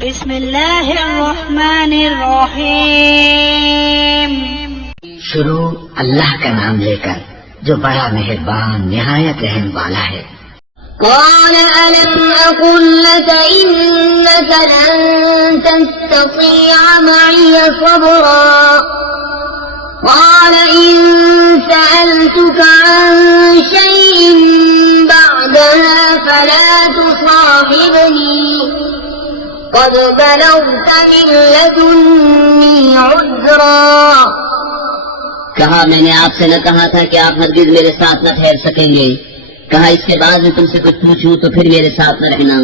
बिस्मिल्लाहिर्रहमानिर्रहीम। शुरू अल्लाह का नाम लेकर जो बड़ा मेहरबान निहायत रहम वाला है। قال ألم أقل لك إنك لن تستطيع معي صبرا قال إن سألتك عن شيء بعدها فلا تصاحبني قد بلغت من لدني عذرا। कहा मैंने आपसे न कहा था कि आप हरगिज मेरे साथ न ठहर सकेंगे। कहा इसके बाद में तुमसे कुछ पूछूं तो फिर मेरे साथ न रहना।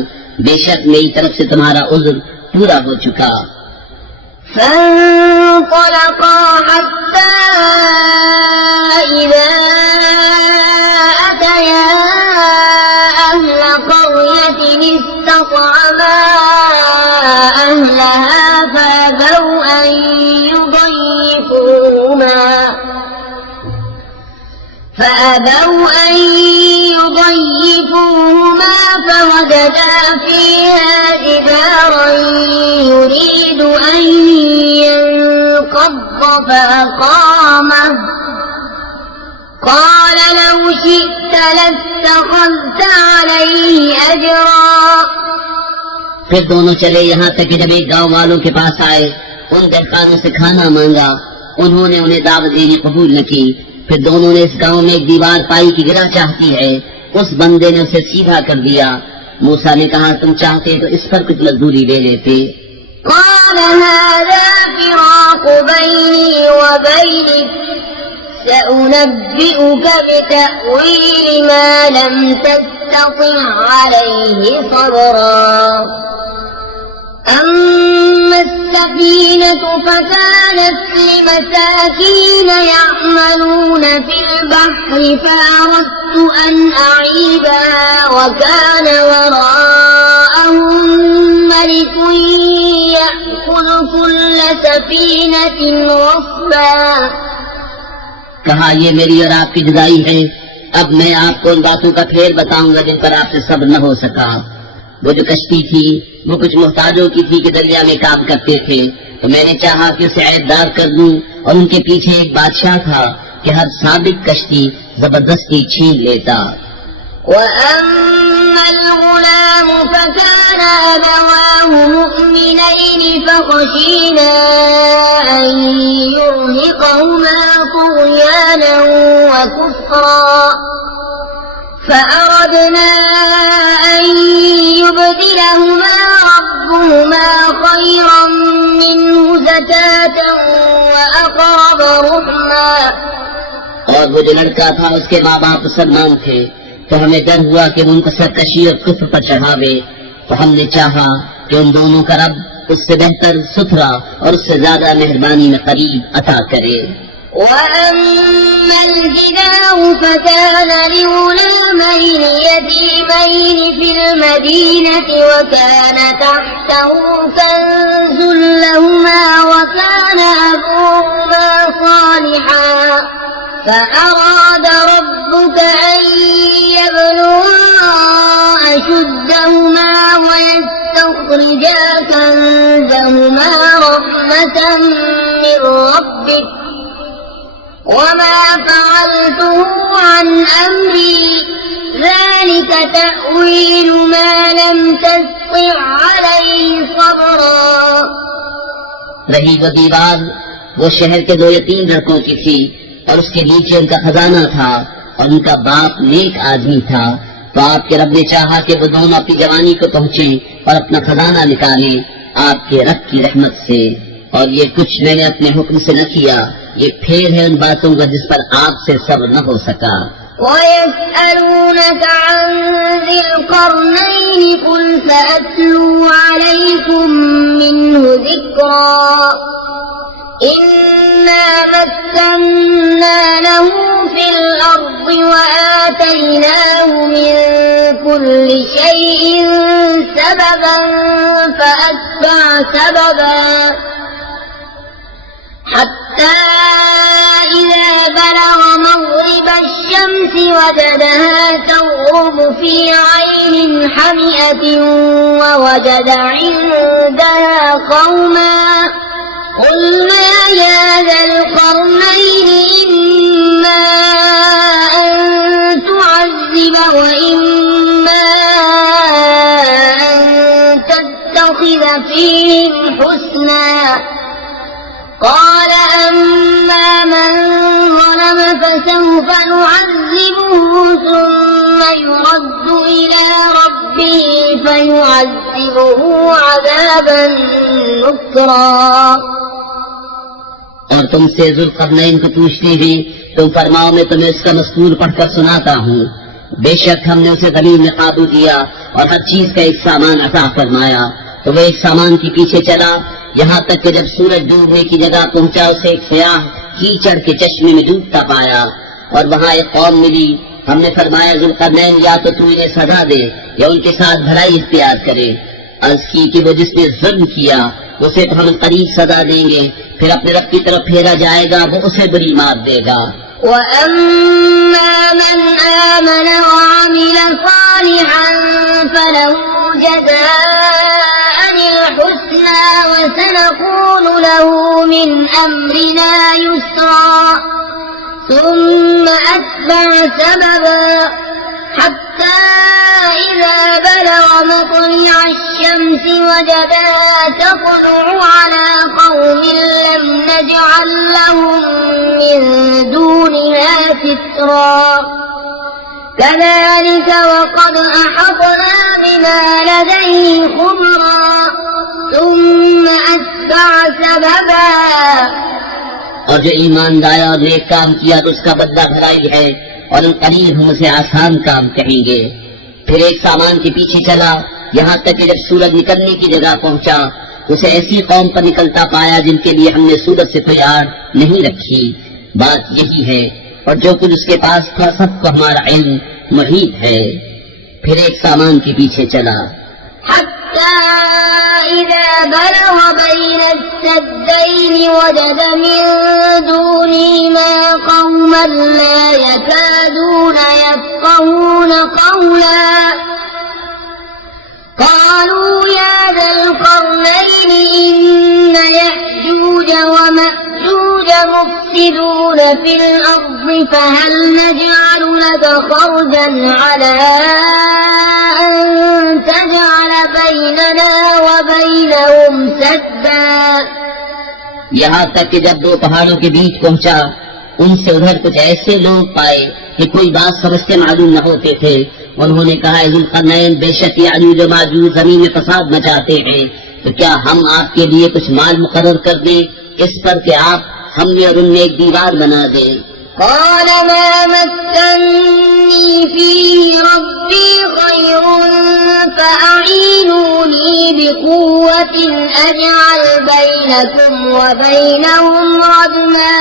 बेशक मेरी तरफ से तुम्हारा उज़्र पूरा हो चुका। فانطلقا حتى إذا أتيا أهل قرية استطعما أهلها فأبوا أن يضيفوهما فوجدا فيها جدارا يريد أن ينقض فأقامه قال لو شئت لاتخذت عليه أجرا। फिर दोनों चले यहाँ तक कि जब एक गांव वालों के पास आए, उन दहकानों से खाना मांगा। उन्होंने उन्हें दावत देनी कबूल न की। फिर दोनों ने इस गांव में एक दीवार पाई कि गिरा चाहती है। उस बंदे ने उसे सीधा कर दिया। मूसा ने कहा तुम चाहते तो इस पर कुछ मजदूरी ले लेते। قال هذا فراق بيني وبينك سأنبئك بتأويل ما لم تستطع عليه صبرا أما السفينة فكانت لمساكين يعملون في البحر فأردت أن أعيبها وكان وراءهم ملك يأخذ كل سفينة غصبا। कहा ये मेरी और आपकी जुदाई है। अब मैं आपको उन बातों का फेर बताऊंगा जिन पर आपसे सब्र न हो सका। वो जो कश्ती थी वो कुछ मोहताजों की थी कि दरिया में काम करते थे, तो मैंने चाहा कि उसे ऐतदार कर दूं। और उनके पीछे एक बादशाह था कि हर साबिक कश्ती जबरदस्ती छीन लेता। وأما الغلام فكان أبواه مؤمنين فخشينا أن يرهقهما طغيانا وكفرا فأردنا أن يبدلهما ربهما خيرا منه زكاة وأقرب رحما। और वो जो लड़का था उसके माँ बाप मुसलमान थे, तो हमें डर हुआ कि उनको सरकशी और कुफ्र पर चढ़ावे। तो हमने चाहा कि उन दोनों का रब उससे बेहतर सुथरा और उससे ज्यादा मेहरबानी में करीब अता करे। وأما الجدار فكان لغلامين يتيمين في المدينة وكان تحته كنز لهما وكان أبوهما صالحا فأراد ربك أن يبلغا أشدهما ويستخرجا كنزهما رحمة من ربك وما فعلته عن أمري ذلك تأويل ما لم تستطع عليه صبرا। रही वो दीवार वो शहर के दो यतीम लड़कों की थी और उसके नीचे उनका खजाना था और उनका बाप नेक आदमी था। तो आपके रब ने चाहा कि वो दोनों अपनी जवानी को पहुँचे और अपना खजाना निकालें आपके रब की रहमत से। और ये कुछ मैंने अपने हुक्म से न किया, ये फेर है उन बातों का जिस पर आपसे सब्र न हो सका। ويسألونك عن ذي القرنين قل سأتلو عليكم منه ذكرا إنا مكنا له في الأرض وآتيناه من كل شيء سببا فأتبع سببا حتى إذا بلغ مغرب الشمس وجدها تغرب في عين حمئة ووجد عندها قوما قلنا يا ذا القرنين إما أن تعذب وإما أن تتخذ فيهم حسنا قال أما من ظلم فسوف نعذبه ثم يرد إلى ربه فيعذبه عذابا نكرا। और तुमसे जुल्करनैन को पूछते हैं, तुम फरमाओ मैं तुम्हें इसका मस्तूर पढ़कर सुनाता हूँ। बेशक हमने उसे जमीन में काबू दिया और हर चीज का एक सामान अता फरमाया, तो वह एक सामान के पीछे चला यहाँ तक कि जब सूरज डूबने की जगह पहुंचा उसे एक सयाह कीचड़ के चश्मे में डूबता पाया और वहाँ एक कौम मिली। हमने फरमाया जुल्करनैन या तो तू इन्हें सजा दे या उनके साथ भलाई इख्तियार करे। अर्ज की कि वो जिसने जुल्म किया उसे तो हम करीब सजा देंगे, फिर अपने रब की तरफ फेरा जाएगा, वो उसे बुरी मार देगा। وأما من آمن وعمل صالحا فله جزاء الحسنى وسنقول له من أمرنا يسرا ثم أتبع سببا حتى إذا بلغ مطلع الشمس وجدها تطلع على قوم لم نجعل لهم من دونها سترا كذلك وقد أحطنا بما لديه خبرا ثم أتبع سببا। और जो ईमान लाया और नेक काम किया तो उसका बदला भलाई है और करीब हम उसे आसान काम कहेंगे। फिर एक सामान के पीछे चला यहाँ तक कि जब सूरज निकलने की जगह पहुंचा उसे ऐसी कौम पर निकलता पाया जिनके लिए हमने सूरज से कोई आड़ नहीं रखी। बात यही है और जो कुछ उसके पास था सबको हमारा इल्म मुहीत है। फिर एक सामान के पीछे चला حتى إذا بلغ بين السدين وجد من دونهما قوما لا يكادون يفقهون قولا قالوا يا ذا القرنين إن يأجوج ومأجوج مفسدون في الأرض فهل نجعل لك خرجا على أن تجعل بيننا وبينهم سدا। यहाँ तक कि जब दो पहाड़ों के बीच पहुंचा उनसे उधर कुछ ऐसे लोग पाए कि कोई बात समझते मालूम न होते थे। उन्होंने कहा जुल्करनैन बेशक याजूज और माजूज जमीन में फसाद मचाते हैं, तो क्या हम आपके लिए कुछ माल मुकर्रर कर दें इस पर कि आप हमने और उनमें एक दीवार बना दें। قال ما مكنني فيه ربي خير فأعينوني بقوة أجعل بينكم وبينهم ردما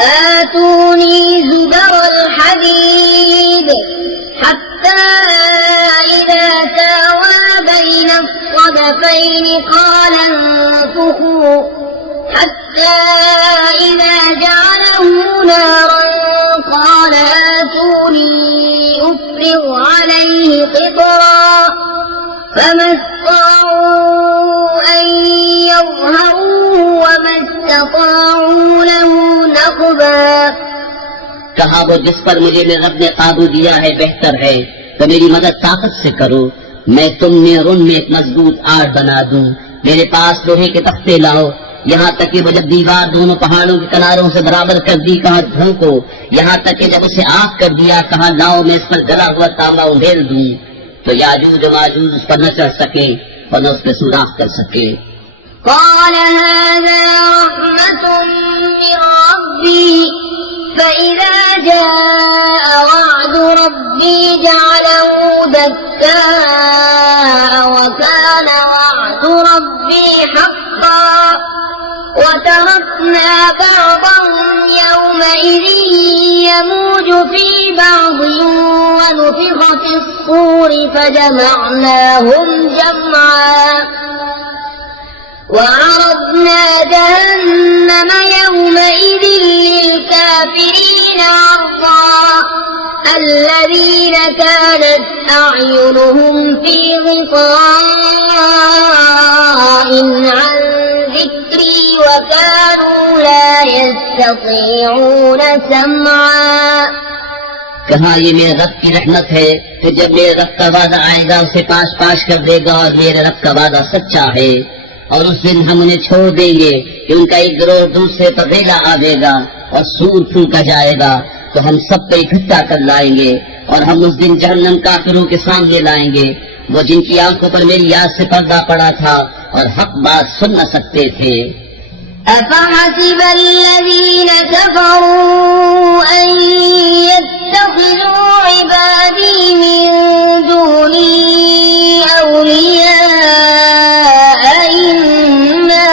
آتوني زبر الحديد حتى إذا ساوى بين الصدفين قال انفخوا حتى إذا جعله نارا قال آتوني أفرغ عليه قطرا فما استطاعوا أن يظهروه وما استطاعوا له نقبا। कहा वो जिस पर मुझे मेरे रब ने काबू दिया है बेहतर है, तो मेरी मदद ताकत से करो, मैं तुम में और उनमें एक मजबूत आड़ बना दूं। मेरे पास लोहे के तख्ते लाओ। यहाँ तक कि वो जब दीवार दोनों पहाड़ों के किनारों से बराबर कर दी कहा झोंको। यहाँ तक कि जब उसे आग कर दिया कहा लाओ मैं इस पर गला हुआ तांबा उधेल दूं, तो याजूज माजूज उस पर न चढ़ सके और न उस पर सुराख कर सके। قال هذا رحمة من ربي فإذا جاء وعد ربي جعله دكاء وكان وعد ربي حقا وتركنا بعضهم يومئذ يموج في بعض ونفخ في الصور فجمعناهم جمعا وعرضنا جهنم يومئذ للكافرين عرضا الذين كانت أعينهم في غطاء عن ذكري وكانوا لا يستطيعون سمعا कहा ये मेरे रब की रहमत है, फिर जब मेरे रब का वादा आएगा उसे पाश पाश कर देगा और मेरे रब का वादा सच्चा है। और उस दिन हम उन्हें छोड़ देंगे कि उनका एक गिरोह दूसरे पर रेला आवेगा और सूर फूंका जाएगा, तो हम सब पे इकट्ठा कर लाएंगे और हम उस दिन जहन्नम काफिरों के सामने लाएंगे, वो जिनकी आंखों पर मेरी याद से पर्दा पड़ा था और हक बात सुन न सकते थे। أفحسب الذين كفروا أن يتخذوا عبادي من دوني أولياء إنا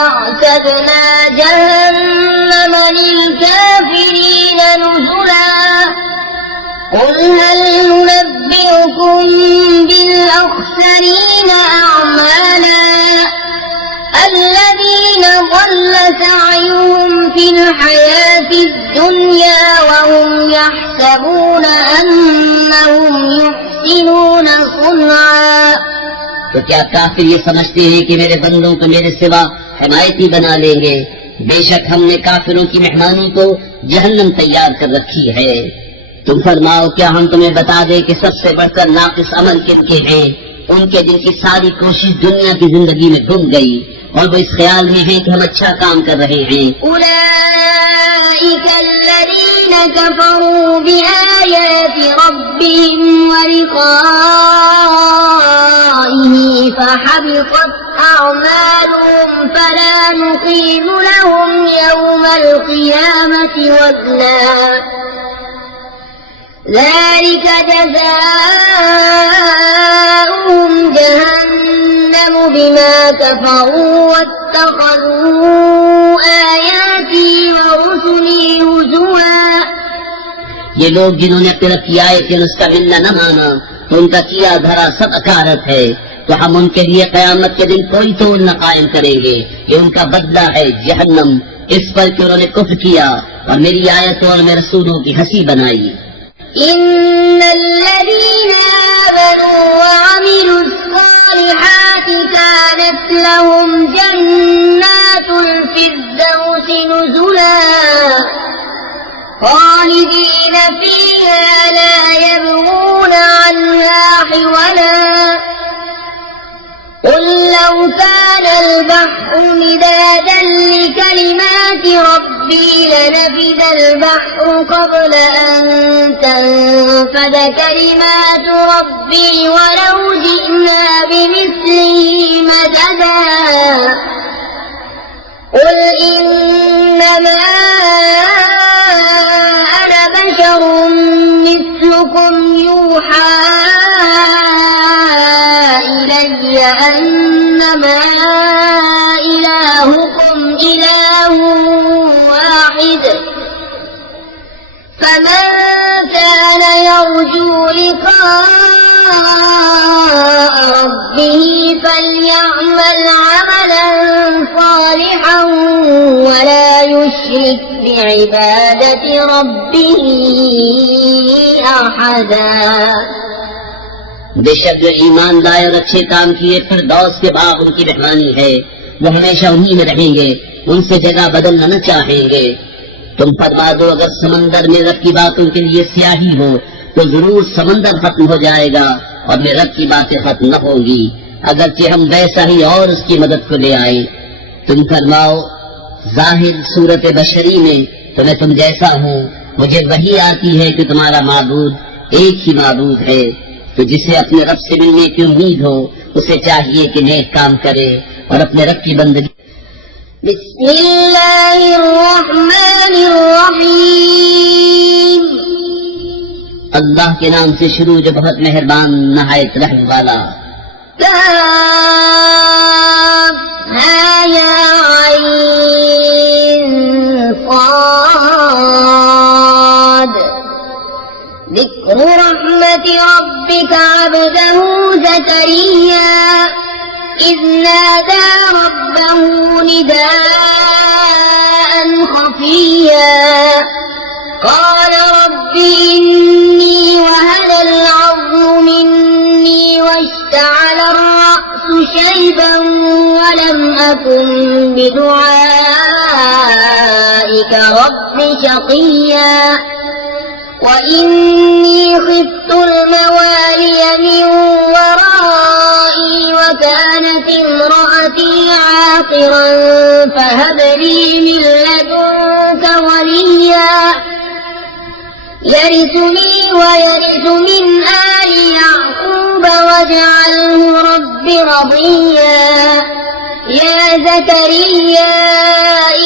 أعتدنا جهنم للكافرين نزلا قل هل ننبئكم بالأخسرين أعمالا الذين ضل سعيهم في الحياة الدنيا وهم يحسبون أنهم يحسنون صنعا। तो क्या काफिर ये समझते हैं कि मेरे बंदों को मेरे सिवा हिमायती बना लेंगे? बेशक हमने काफिरों की मेहमानी को जहन्नम तैयार कर रखी है। तुम फरमाओ, क्या हम तुम्हें बता दें कि सबसे बढ़कर नाकिस अमल किनके हैं? उनके जिनकी सारी कोशिश दुनिया की जिंदगी में गुम गई और वो इस ख्याल में है कि हम अच्छा काम कर रहे हैं। उलाइका अल्लज़ीना कफ़रू बिआयाति रब्बिहिम व लिक़ाइही फहबितत अअमालुहुम फला नुक़ीमु लहुम यौमल क़ियामति वज़ना ذلك جزاؤهم جهنم بما كفروا واتخذوا آياتي ورسلي هزوا। ये लोग जिन्होंने अपने रब की आयतें उसका मिलना न माना, तो उनका किया धरा सब अकारत है, तो हम उनके लिए क़यामत के दिन कोई तोड़ न कायम करेंगे। ये उनका बदला है जहन्नम, इस पर कि उन्होंने कुफ्र किया और मेरी आयतों और मेरे रसूलों की हंसी बनाई। إن الذين آمنوا وعملوا الصالحات كانت لهم جنات الفردوس نزلا خالدين فيها لا يبغون عنها حولا قل لو كان البحر مدادا لكلمات ربي لنفد البحر قبل أن تنفد كلمات ربي ولو جئنا بمثله مددا قل إنما أنا بشر مثلكم يوحى إلي أنما إلهكم إله واحد فمن كان يرجو لقاء ربه فليعمل عملا صالحا ولا يشرك بعبادة ربه أحدا। बेशक जो ईमान लाए और अच्छे काम किए फिरदौस के बाग उनकी मेहमानी है, वो हमेशा उन्हीं में रहेंगे, उनसे जगह बदलना न चाहेंगे। तुम फरमा दो, अगर समंदर में रब की बातों के लिए स्याही हो तो जरूर समंदर खत्म हो जाएगा और मेरे रब की बातें खत्म न होगी, अगरचे हम वैसा ही और उसकी मदद को ले आए। तुम फरमाओ, जाहिर सूरत बशरी में तो मैं तुम जैसा हूँ, मुझे वही आती है कि तुम्हारा माबूद एक ही माबूद है, तो जिसे अपने रब से मिलने की उम्मीद हो उसे चाहिए कि नेक काम करे और अपने रब की बंदगी। बिस्मिल्लाहिर्रहमानिर्रहीम, अल्लाह के नाम से शुरू जो बहुत मेहरबान नहायत रहम वाला। ذكر رحمة ربك عبده زكريا إذ نادى ربه نداء خفيا قال رب إني وهن العظم مني واشتعل الرأس شيبا ولم أكن بدعائك رب شقيا وإني خفت الموالي من ورائي وكانت امرأتي عاقرا فهب لي من لدنك وليا يرثني ويرث من آل يعقوب واجعله رب رضيا يا زكريا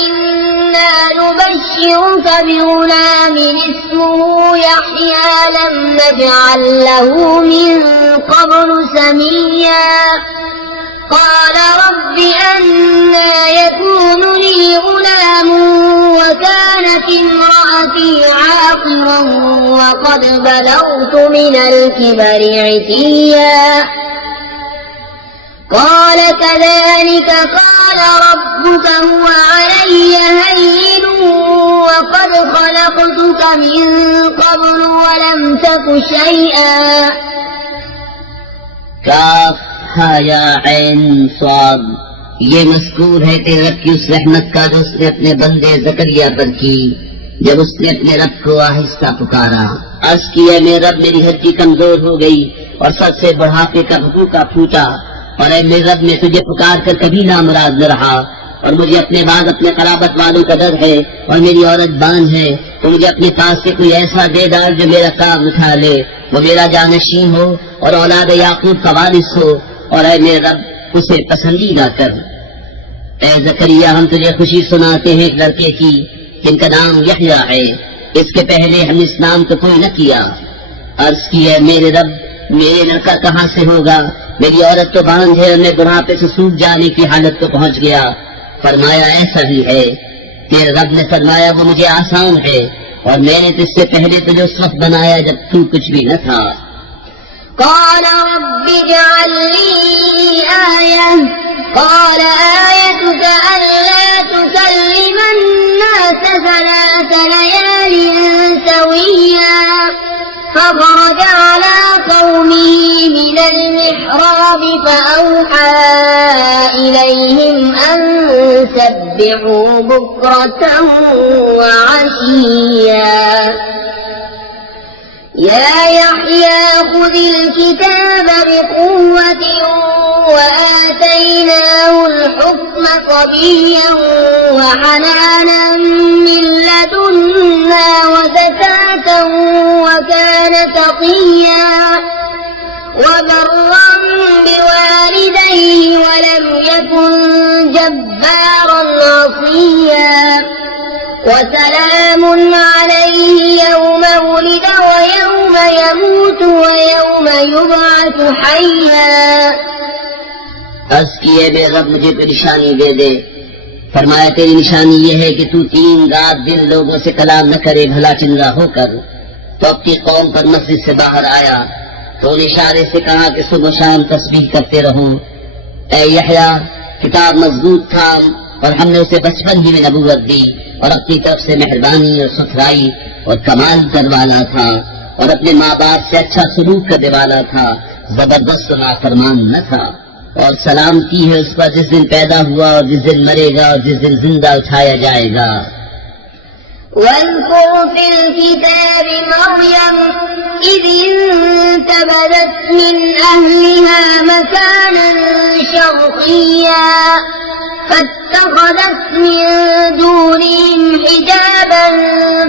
إنا نبشرك بغلام اسمه يحيى لم نجعل له من قبل سميا قال رب أنى يكون لي غلام وكانت امرأتي عاقرا وقد بلغت من الكبر عتيا قال كذلك قال ربك هو علي هين وقد خلقتك من قبل ولم تك شيئا काफ हा या ऐन स्वाद। ये मज़कूर है तेरे रब की उस रहमत का जो उसने अपने बंदे ज़करिया पर की जब उसने अपने रब को आहिस्ता पुकारा। अर्ज़ किया मेरे रब मेरी हड्डी कमजोर हो गई और सर से बुढ़ापे का भूखा फूटा और मेरे रब में तुझे पुकार कर कभी नामुराद न रहा और मुझे अपने बाद अपने कराबत वालों का डर है और मेरी औरत बान है तो मुझे अपने पास से कोई ऐसा दे डाल जो मेरा काम उठा ले, वो मेरा जानशीन हो और औलाद याकूब का वारिस हो और मेरे रब उसे पसंदीदा कर। ऐ ज़करिया हम तुझे खुशी सुनाते हैं एक लड़के की जिनका नाम यहया है। इसके पहले हमने इस नाम को कोई न किया। अर्ज की है मेरे रब मेरे लड़का कहाँ से होगा, मेरी औरत तो बांझ है और मैं बुढ़ापे से सूख जाने की हालत को पहुँच गया। फरमाया ऐसा ही है। तेरे रब ने फरमाया वो मुझे आसान है और मैंने तो इससे पहले तुझे उस वक्त बनाया जब तू कुछ भी न था। قال رب اجعل لي آية قال آيتك ألا تكلم الناس 3 ليال سويا فخرج على قومه من المحراب فأوحى إليهم أن سبحوا بكرة وعشيا يا يحيى خذ الكتاب بقوة وآتيناه الحكم صبيا وحنانا من لدنا وزكاة وكان تقيا وبرا بوالديه ولم يكن جبارا عصيا وسلام عليه يوم ولد ويوم يموت ويوم يبعث حيا। अर्ज किए बे रब मुझे कोई निशानी दे दे। फरमाया तेरी निशानी ये है कि तू 3 रात दिन लोगों से कलाम न करे भला चिल्ला होकर। तो अपनी कौम पर मस्जिद से बाहर आया तो इशारे से कहा कि सुबह शाम तस्बीह करते रहो। ऐ यहया किताब मजबूत था और हमने उसे बचपन ही में नबूवत दी और अपनी तरफ से मेहरबानी और सुथराई और कमाल करने वाला था और अपने माँ बाप से अच्छा सलूक करने वाला था, जबरदस्त नाफरमान न था। और सलामती है उस पर जिस दिन पैदा हुआ और जिस दिन मरेगा और जिस दिन जिंदा उठाया जाएगा। واذكر في الكتاب مريم إذ انتبذت من أهلها مكانا شرقيا فاتخذت من دونهم حجابا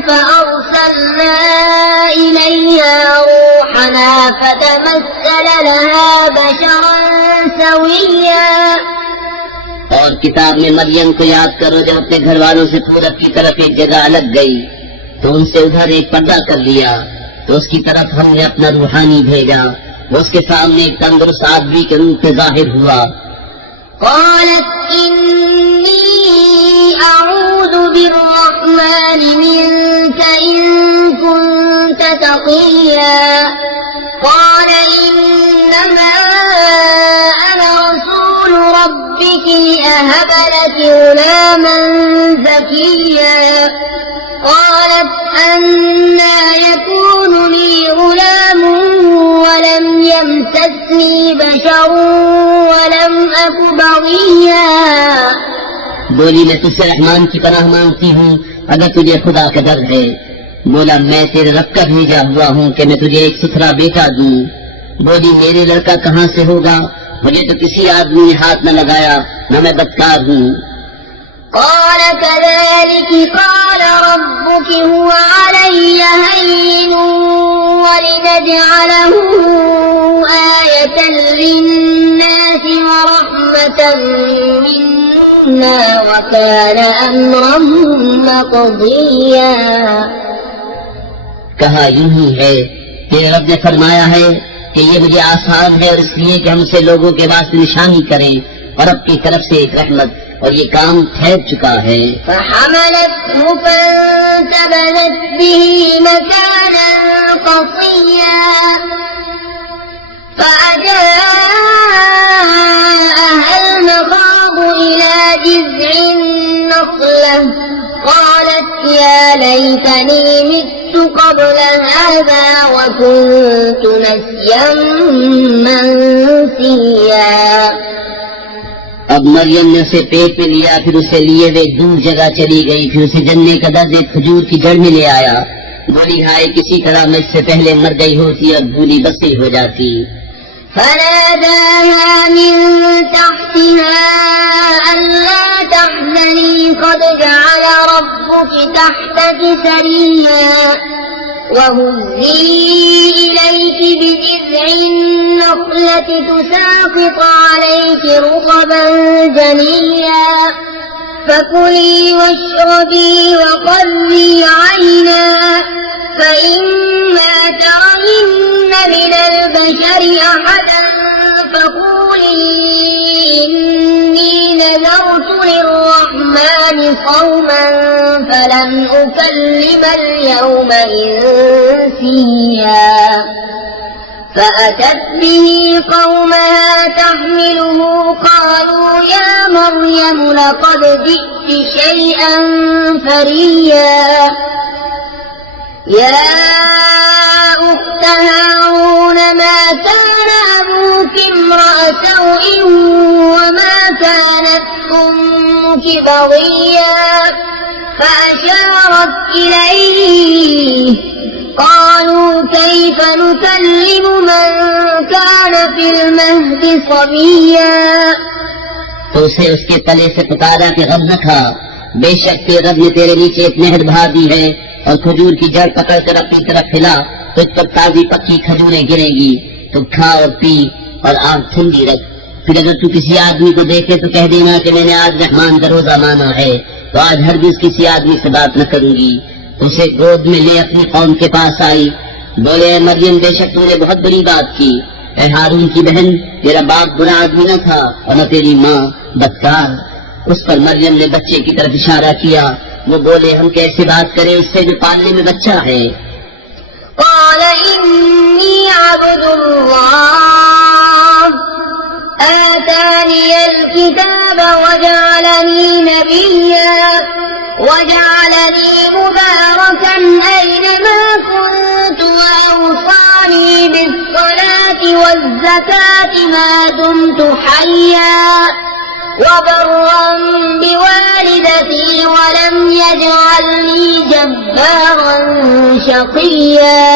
فأرسلنا إليها روحنا فتمثل لها بشرا سويا। और किताब में मरियम को याद करो जब अपने घर वालों से पूरब की तरफ एक जगह अलग गई तो उनसे उधर एक पर्दा कर लिया तो उसकी तरफ हमने अपना रूहानी भेजा। वो उसके सामने एक तंदुरुस्त आदमी के रूप में जाहिर हुआ। قالت إني أعوذ بالرحمن منك إن كنت تقيا قال إنما أنا رسول ربك لأهب لك غلاما زكيا قالت أنى يكون لي غلام ولم يمسسني بشر ولم أك بغيا बोली मैं तुझसे रहमान की पनाह मांगती हूँ अगर तुझे खुदा का डर है। बोला मैं तेरे रब का भेजा हुआ हूँ कि मैं तुझे एक सुथरा बेटा दूँ। बोली मेरे लड़का कहाँ से होगा, मुझे तो किसी आदमी ने हाथ न लगाया, न मैं बदकार हूँ। قال كذلك قال ربك هو علي هين ولنجعله آية للناس ورحمة منا وكان أمرا مقضيا। कहा यूं ही है, तेरे रब ने फरमाया है कि ये मुझे आसान है और इसलिए कि हम उसे लोगों के वास्ते निशानी करें और अपनी तरफ से एक रहमत, और ये काम ठहर चुका है। فحملته فانتبذت به مكانا قصيا فأجاءها المخاض إلى جذع النخلة قالت يا ليتني مت قبل هذا وكنت نسيا منسيا। अब मरियम ने उसे पेट में लिया, फिर उसे लिए वे दूर जगह चली गई। फिर उसे जन्ने का दर्द एक खजूर की जड़ में ले आया। बोली हाय किसी तरह मैं इससे पहले मर गई होती और भूली बसी हो जाती। فناداها من تحتها ألا تحزني قد جعل ربك تحتك سريا وهزي إليك بجذع النخلة تساقط عليك رطبا جنيا فكلي واشربي وقري عينا فإما ترين من البشر أحدا فقولي إني نذرت للرحمن صوما فلن أكلم اليوم إنسيا فأتت به قومها تحمله قالوا يا مريم لقد جئت شيئا فريا يا أخت هارون ما كان أبوك امرأ سوء وما كانت أمك بغيا فأشارت إليه قالوا كيف نكلم من كان في المهد صبيا। तो उसे उसके तले से पुकारा कि गम न खा, बेशक तेरे रब ने तेरे नीचे एक नहर बहा दी है और खजूर की जड़ पकड़कर अपनी तरफ हिला तो इस पर ताजी पक्की खजूरें गिरेंगी, तो खा और पी और आग ठंडी रख। फिर अगर तू किसी आदमी को देखे तो कह देना कि मैंने आज रहमान का रोजा माना है, तो आज हरगिज किसी आदमी से बात न करूंगी। उसे गोद में ले अपनी कौम के पास आई। बोले मरियम बेशक तूने बहुत बड़ी बात की। ए हारून की बहन, तेरा बाप बुरा आदमी न था और न तेरी माँ बदकार। उस पर मरियम ने बच्चे की तरफ इशारा किया। वो बोले हम कैसे बात करें उससे जो पालने में बच्चा है। قال إني عبد الله آتاني الكتاب وجعلني نبيا وجعلني مباركا أينما كنت وأوصاني بالصلاة والزكاة ما دمت حيا وبرا بوالدتي ولم يجعلني جبارا شقيا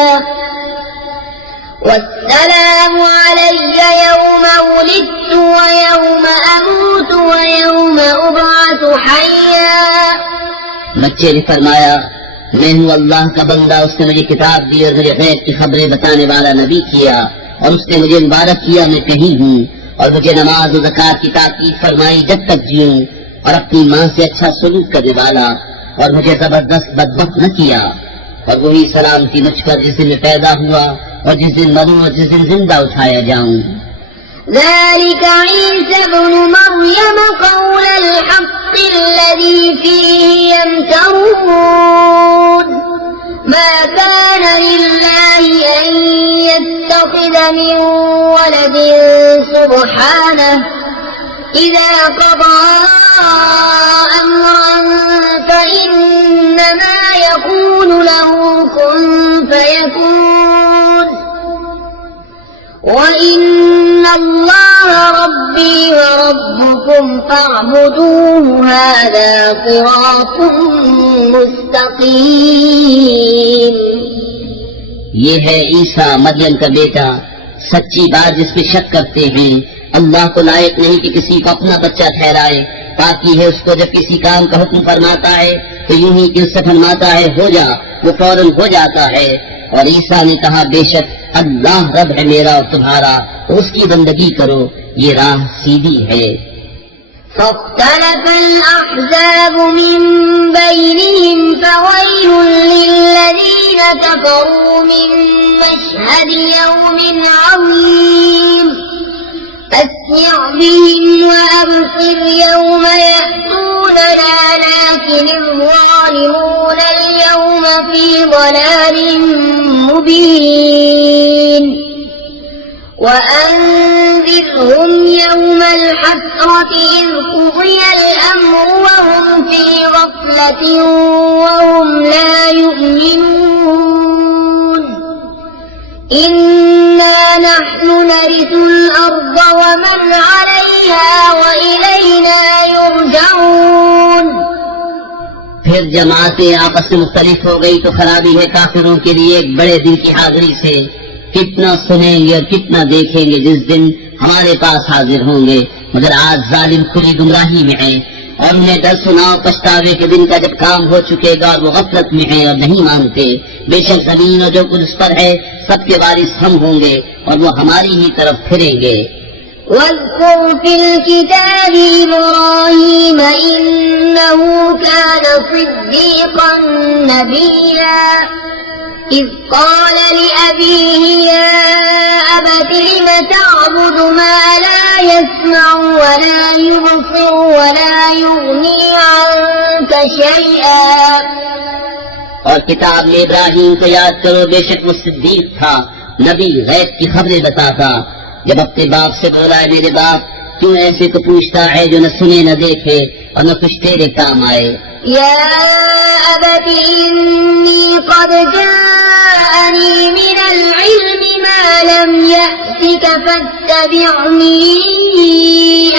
والسلام علي يوم ولدت ويوم أموت ويوم أبعث حيا। बच्चे ने फरमाया मैं हूँ अल्लाह का बंदा, उसने मुझे किताब दी और मुझे गैब की खबरें बताने वाला नबी किया और उसने मुझे मुबारक किया मैं कहीं हूँ और मुझे नमाज और ज़कात की ताकीद फरमाई जब तक जीऊं और अपनी माँ से अच्छा सलूक करने वाला और मुझे जबरदस्त बदबख्त न किया। और वही सलामती मुझ पर जिस दिन मैं पैदा हुआ और जिस दिन मरूं और जिस दिन जिंदा उठाया जाऊं। ذلك عيسى ابن مريم قول الحق الذي فيه يمترون ما كان لله أن يتخذ من ولد سبحانه إذا قضى أمرا فإنما يقول له كن فيكون وإن الله ربي وربكم فاعبدوه هذا صراط مستقيم. ये है ईसा मरियम का बेटा, सच्ची बात जिस पे शक करते हैं। अल्लाह को लायक नहीं कि किसी को अपना बच्चा ठहराए, पाकी है उसको जब किसी काम का हुक्म फरमाता है तो यूं ही कि उससे फरमाता है हो जा, वो फौरन हो जाता है। और ईसा ने कहा बेशक अल्लाह रब है मेरा और तुम्हारा, तो उसकी बंदगी करो, ये राह सीधी है। فاختلف الأحزاب من بينهم فويل للذين كفروا من مشهد يوم عظيم. أسمع بهم وأبصر يوم يأتوننا لكن الظالمون اليوم في ضلال مبين. وأنذرهم يوم الحسرة إذ قضي الأمر وهم في غفلة وهم لا يؤمنون. إنا نحن نرث الأرض ومن عليها وإلينا يرجعون. फिर जमातें आपस में मुख्तलिफ हो गई तो खराबी है काफिरों के लिए एक बड़े दिन की हाजिरी से। कितना सुनेंगे और कितना देखेंगे जिस दिन हमारे पास हाजिर होंगे, मगर आज जालिम खुली गुमराही में है। और उन्हें डर सुनाओ पछतावे के दिन का जब काम हो चुकेगा और वो गफलत में है और नहीं मानते। बेशक जमीन और जो कुछ उस पर है सबके वारिस हम होंगे और वो हमारी ही तरफ फिरेंगे। واذكر في الكتاب إبراهيم إنه كان صديقا نبيا. إذ قال لأبيه يا أبت لم تعبد ما لا يسمع ولا يبصر ولا يغني عنك شيئا. और किताब में इब्राहिम को याद करो, बेशक वो सिद्दीक था, नबी, गैब की खबरें बताता। जब अपने बाप से बोला है मेरे बाप क्यों ऐसे को पूछता है जो न सुने न देखे और न कुछ तेरे काम आए। يا أبت إني قد جاءني من العلم ما لم يأتك فاتبعني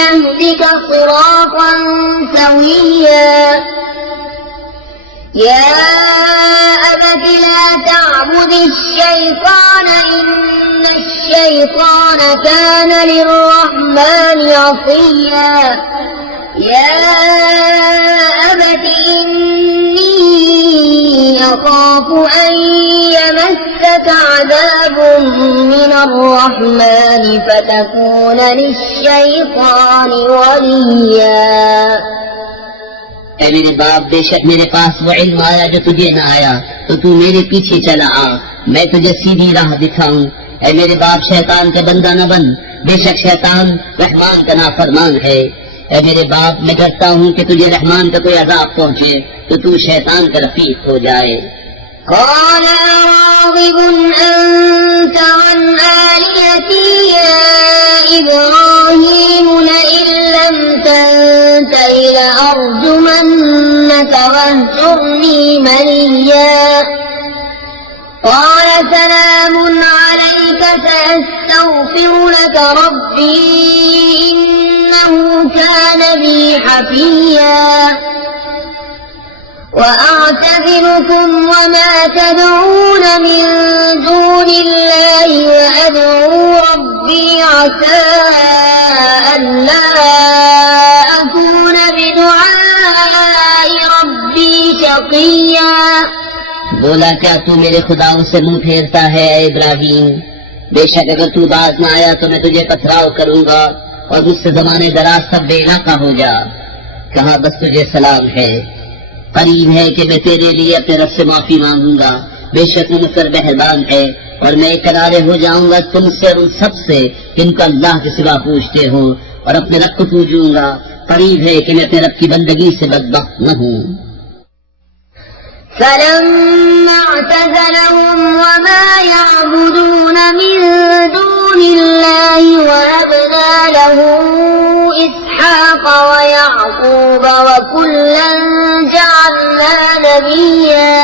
أهدك صراطا سويا. يا أبت لا تعبد الشيطان إن الشيطان كان للرحمن عصيا. يا أبت إني أخاف أن يمسك عذاب من الرحمن فتكون للشيطان وليا. ऐ मेरे बाप, बेशक मेरे पास वो इल्म आया जो तुझे न आया, तो तू मेरे पीछे चला आ, मैं तुझे सीधी राह दिखाऊं। ऐ मेरे बाप, शैतान का बंदा न बन, बेशक शैतान रहमान का नाफरमान है। ऐ मेरे बाप, मैं डरता हूँ कि तुझे रहमान का कोई अजाब पहुँचे तो तू शैतान का रफीक हो जाए। قال راغب أنت عن آلهتي يا إبراهيم لئن لم تنته لأرجمنك واهجرني مليا. قال سلام عليك سأستغفر لك ربي إنه كان بي حفيا. وأعتذركم وما تدعون من دون الله وأدعو ربي عسى ألا أكون بدعاء ربي شقيا. बोला क्या तू मेरे खुदाओं से मुंह फेरता है ऐ इब्राहिम? बेशक अगर तू बाज न आया तो मैं तुझे पथराव करूंगा और मुझसे जमाने दराज सब बेइलाका हो जा। कहा बस तुझे सलाम है, करीब है कि मैं तेरे लिए अपने रब से माफी मांगूंगा, बेशक वो मुझ पर मेहरबान है और मैं किनारे हो जाऊंगा तुमसे और उन सब से जिनको अल्लाह के सिवा पूछते हो और अपने रब को पूजूंगा। करीब है कि मैं अपने रब की बंदगी से बदबख्त न हूँ। فلما اعتزلهم وما يعبدون من دون دون الله وهبنا له إسحاق ويعقوب وكلا جعلنا نبيا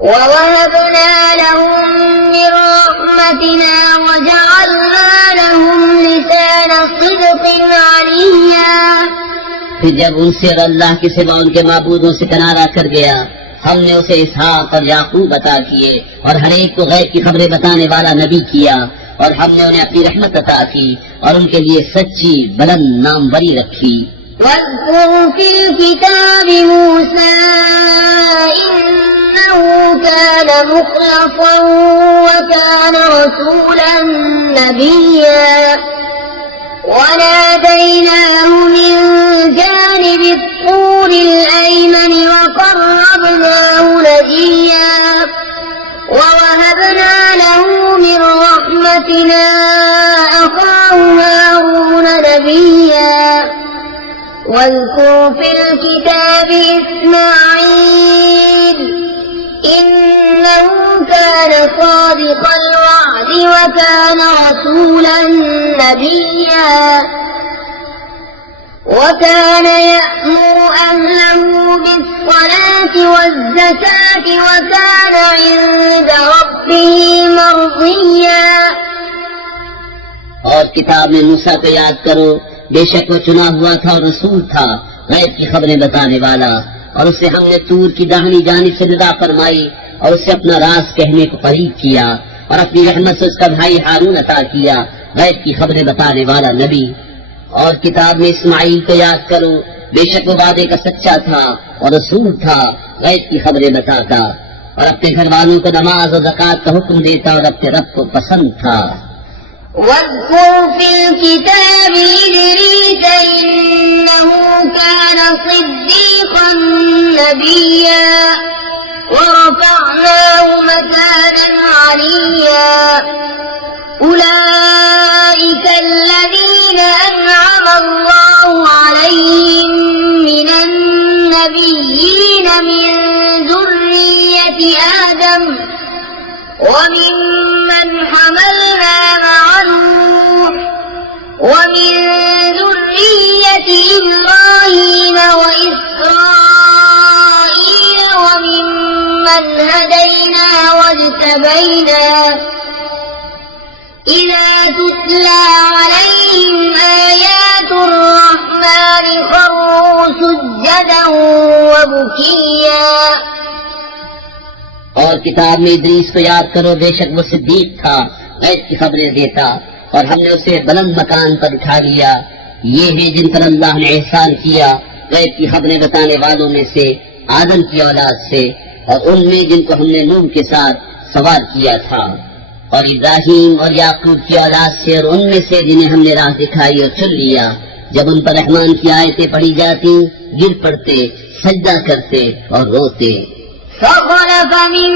ووهبنا لهم من رحمتنا وجعلنا لهم لسان صدق عليا फिर जब उनसे और अल्लाह के सिवा उनके माबूदों से किनारा कर गया, हमने उसे इसहाक और याकूब अता किए और हर एक को गैब की खबरें बताने वाला नबी किया, और हमने उन्हें अपनी रहमत अता की और उनके लिए सच्ची बुलंद नामवरी रखी। واذكر في الكتاب موسى إنه كان مخلصا وكان رسولا نبيا وناديناه من جانب الطور الأيمن وقربناه نجيا ووهبنا له من رحمتنا أخاه هارون نبيا واذكر في الكتاب إسماعيل إنه كان صادق الوعد وكان رسولا نبيا وكان يأمر أهله بالصلاة والزكاة وكان عند ربه مرضيا। और किताब में मूसा को याद करो, बेशक वो चुना हुआ था और रसूल था, गैब की खबरें बताने वाला, और उसे हमने तूर की दाहिनी जानिब से निदा फरमाई और उसे अपना राज कहने को करीब किया और अपनी रहमत से उसका भाई हारून अता किया, गैब की खबरें बताने वाला नबी। और किताब में इस्माइल को याद करो, बेशक वो वादे का सच्चा था और रसूल था, गैब की खबरें बताता और अपने घर वालों को नमाज और ज़कात का हुक्म देता और अपने रब को पसंद था। واذكر في الكتاب إدريس إنه كان صديقا نبيا ورفعناه مكانا عليا أولئك الذين أنعم الله عليهم من النبيين من ذرية آدم وممن حملنا مع نوح ومن ذرية إبراهيم وإسرائيل وممن هدينا واجتبينا إذا تتلى عليهم آيات الرحمن خروا سجدا وبكيا। और किताब में इद्रीस को याद करो, बेशक वो सिद्दीक था, गैब की खबरें देता और हमने उसे बुलंद मकान पर उठा लिया। ये है जिन पर अल्लाह ने एहसान किया, गैब की खबरें बताने वालों में से आदम की औलाद से, और उनमें जिनको हमने नूह के साथ सवार किया था, और इब्राहिम और याकूब की औलाद से, और उनमें से जिन्हें हमने राह दिखाई और चुन लिया। जब उन पर रहमान की आयतें पढ़ी जाती, गिर पड़ते, सजदा करते और रोते। فخلف من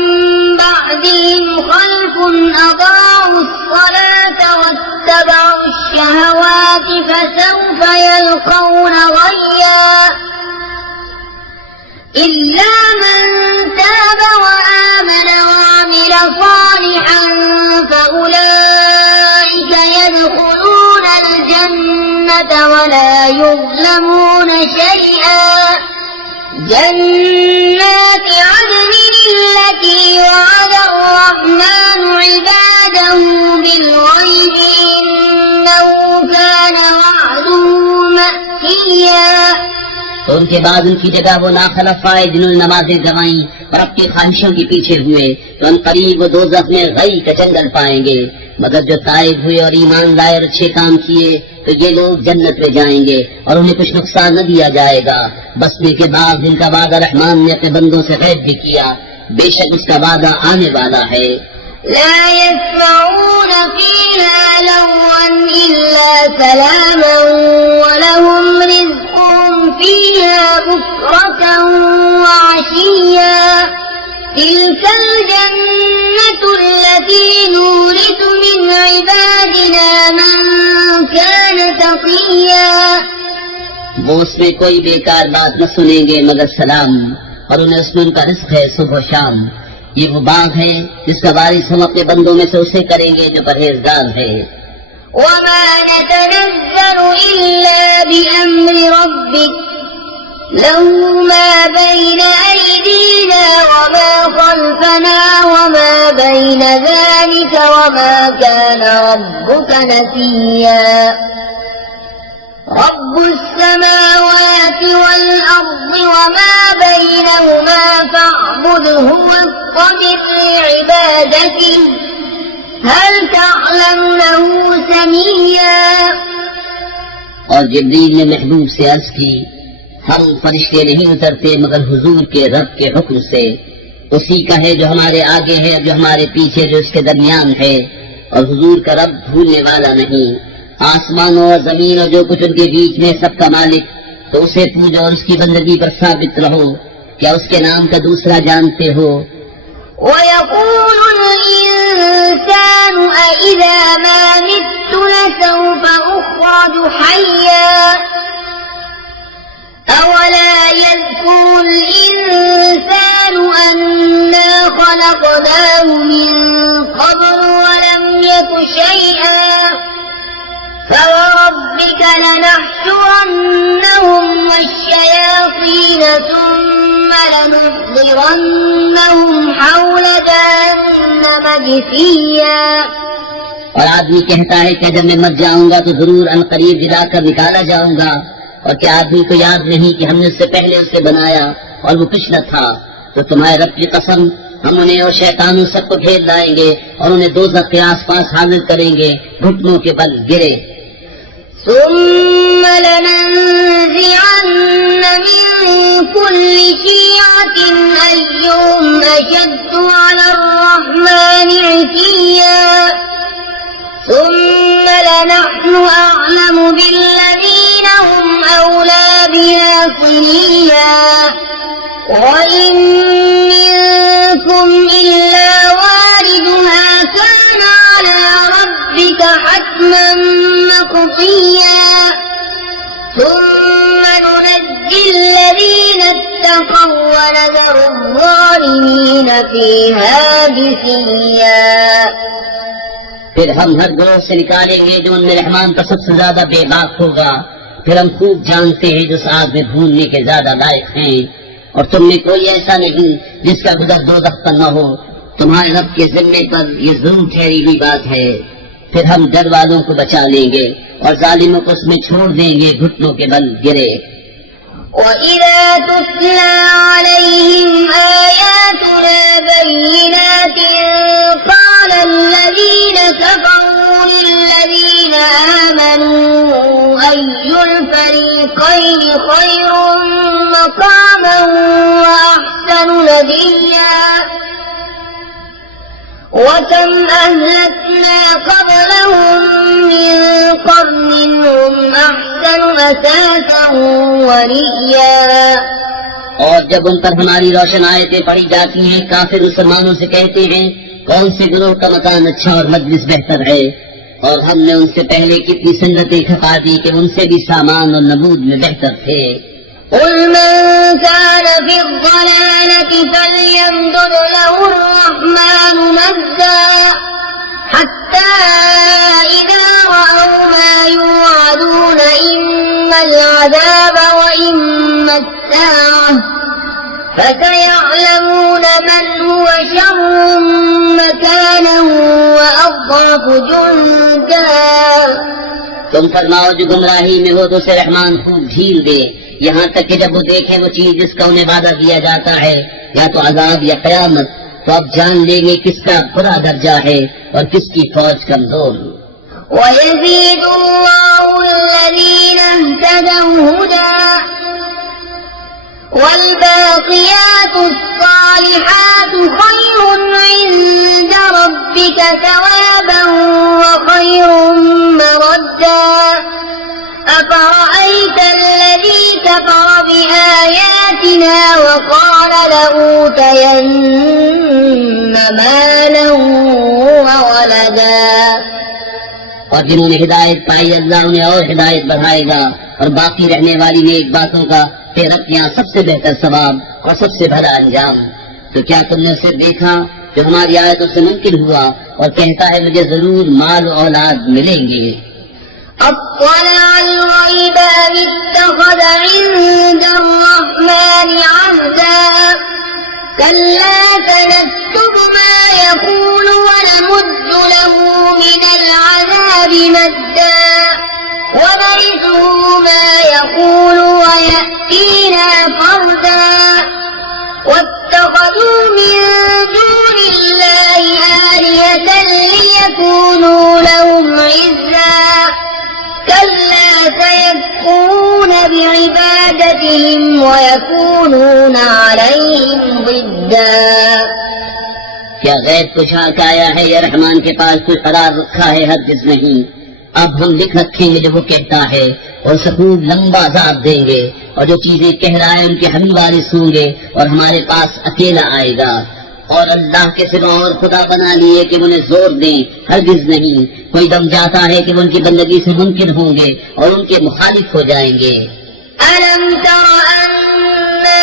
بعدهم خلف أضاعوا الصلاة واتبعوا الشهوات فسوف يلقون غيا إلا من تاب وآمن وعمل صالحا فأولئك يدخلون الجنة ولا يظلمون شيئا جنات عدن التي وعد الرحمن عباده بالغيب إنه كان وعده مأتيا। तो उनके बाद उनकी जगह वो नाखलफ आए जिन्होंने नमाजें गवाई और अपनी ख्वाहिशों के पीछे हुए, तो उन करीब वो दोज़ख में गई का जंगल पाएंगे। मगर जो ताइब हुए और ईमान लाए और अच्छे काम किए, तो ये लोग जन्नत में जाएंगे और उन्हें कुछ नुकसान न दिया जाएगा। बसने के बाद जिनका वादा रहमान ने अपने बंदों से गैब भी किया, बेशक उसका वादा आने वाला है। لا يسمعون فيها لغوا إلا سلاما ولهم رزقهم فيها بكرة وعشيا تلك الجنة التي نورث من عبادنا من كان تقيا। वो उसमें कोई बेकार बात न सुनेंगे मगर सलाम, और उन्हें उसमें उनका रिस्क है सुबह शाम। ये वो बाग है जिसका वारिस हम अपने बंदों में से उसे करेंगे जो परहेजगार है। وما نتنزل إلا بأمر ربك له ما بين أيدينا وما خلفنا وما بين ذلك وما كان ربك نسيا رب السماوات والأرض وما بينهما فاعبده واصطبر لعبادته هل تعلم له سميا। और जिब्रील ने महबूब से अर्ज की, हम फरिश्ते नहीं उतरते मगर हुजूर के रब के हुक्म से, उसी का है जो हमारे आगे है जो हमारे पीछे जो इसके दरमियान है, और हुजूर का रब भूलने वाला नहीं। आसमानों और जमीन और जो कुछ उनके बीच में सबका मालिक, तो उसे पूजो और उसकी बंदगी पर साबित रहो। क्या उसके नाम का दूसरा जानते हो? ويقول الإنسان أإذا ما مت لسوف أخرج حيا أولا يذكر الإنسان أنا خلقناه من قبل ولم يك شيئا فوربك لنحشرنهم والشياطين ثم لنحضرنهم حول جهنم جثيا। और आदमी कहता है कि जब मैं मर जाऊंगा तो जरूर अनकरीब गिराकर निकाला जाऊंगा। और क्या आदमी को याद नहीं कि हमने उससे पहले उसे बनाया और वो कुछ न था? तो तुम्हारे रब की कसम, हम उन्हें और शैतानों सबको घेर लाएंगे और उन्हें दोज़ख के आसपास हाजिर करेंगे, घुटनों के बल गिरे। ثم لننزعن من كل شيعة أيهم أشد على الرحمن عتيا ثم لنحن أعلم بالذين هم أولى بها صليا وإن منكم إلا واردها كان على ربك حتما مقضيا ثم ننجي الذين اتقوا ونذر الظالمين فيها جثيا। फिर हम हर ग्रोह से निकालेंगे जो उनमें रहमान का सबसे ज्यादा बेबाक होगा। फिर हम खूब जानते हैं जो आग में भूनने के ज्यादा लायक हैं। और तुम में कोई ऐसा नहीं जिसका गुजर दोज़ख पर न हो। तुम्हारे रब के जिम्मे पर ये जरूर ठहरी हुई बात है। फिर हम डर वालों को बचा लेंगे और जालिमों को उसमें छोड़ देंगे, घुटनों के बल गिरे। وإذا تتلى عليهم آياتنا بينات قال الذين كفروا للذين آمنوا أي الفريقين خير مقاما وأحسن نديا وكم أهلكنا قبلهم من قرن هم أحسن أثاثا ورئيا। और जब उन पर हमारी रोशन आयतें पढ़ी जाती हैं, काफिर मुसलमानों से कहते हैं कौन से गिरोह का मकान अच्छा और मजलिस बेहतर है। और हमने उनसे पहले कितनी सुन्नतें खपा दी कि उनसे भी सामान और नमूद में बेहतर थे। قل من كان في الضلالة فليمدد له الرحمن مدا حتى إذا رأوا ما يوعدون إما العذاب وإما الساعة فسيعلمون من هو شر مكانا وأضعف جندا। तुम फरमाओ जो गुमराही में हो तो उसे रहमान खूब ढील दे, यहाँ तक कि जब वो देखें वो चीज जिसका उन्हें वादा किया जाता है, या तो अजाब या कयामत, तो अब जान लेंगे किसका बुरा दर्जा है और किसकी फौज कमजोर। ويزيد الله الذين اهتدوا هدى والباقيات الصالحات خير عند ربك ثوابا وخير مردا أفرأيت الذي كفر بآياتنا وقال لأوتين مالا وولدا। और जिन्होंने हिदायत पाई अल्लाह उन्हें और हिदायत बढ़ाएगा और बाकी रहने वाली नेक बातों का फिर अपने यहाँ सबसे बेहतर सवाब और सबसे भला अंजाम। तो क्या तुमने उसे देखा जो हमारी आयतों से मुमकिन हुआ और कहता है मुझे जरूर माल और औलाद मिलेंगे। أطلع الغيب أم اتخذ عند الرحمن عهدا كلا سنكتب ما يقول ونمد له من العذاب مدا ونرثه ما يقول ويأتينا فردا واتخذوا من دون الله آلهة ليكونوا لهم عزا كلا سيكفرون بعبادتهم ويكونون عليهم ضدا। क्या गैब कुछ आया है या रहमान के पास कोई करार रखा है? हरगिज़ नहीं। अब हम लिख रखेंगे जो वो कहता है और सबूत लंबा अज़ाब देंगे और जो चीजें कह रहा है उनके हम वारिस होंगे और हमारे पास अकेला आएगा। और अल्लाह के सिवा और खुदा बना लिए कि उन्हें जोर दें, हरगिज़ नहीं। कोई दम जाता है कि वो उनकी बंदगी से मुमकिन होंगे और उनके मुखालिफ हो जाएंगे। ألم تر أنا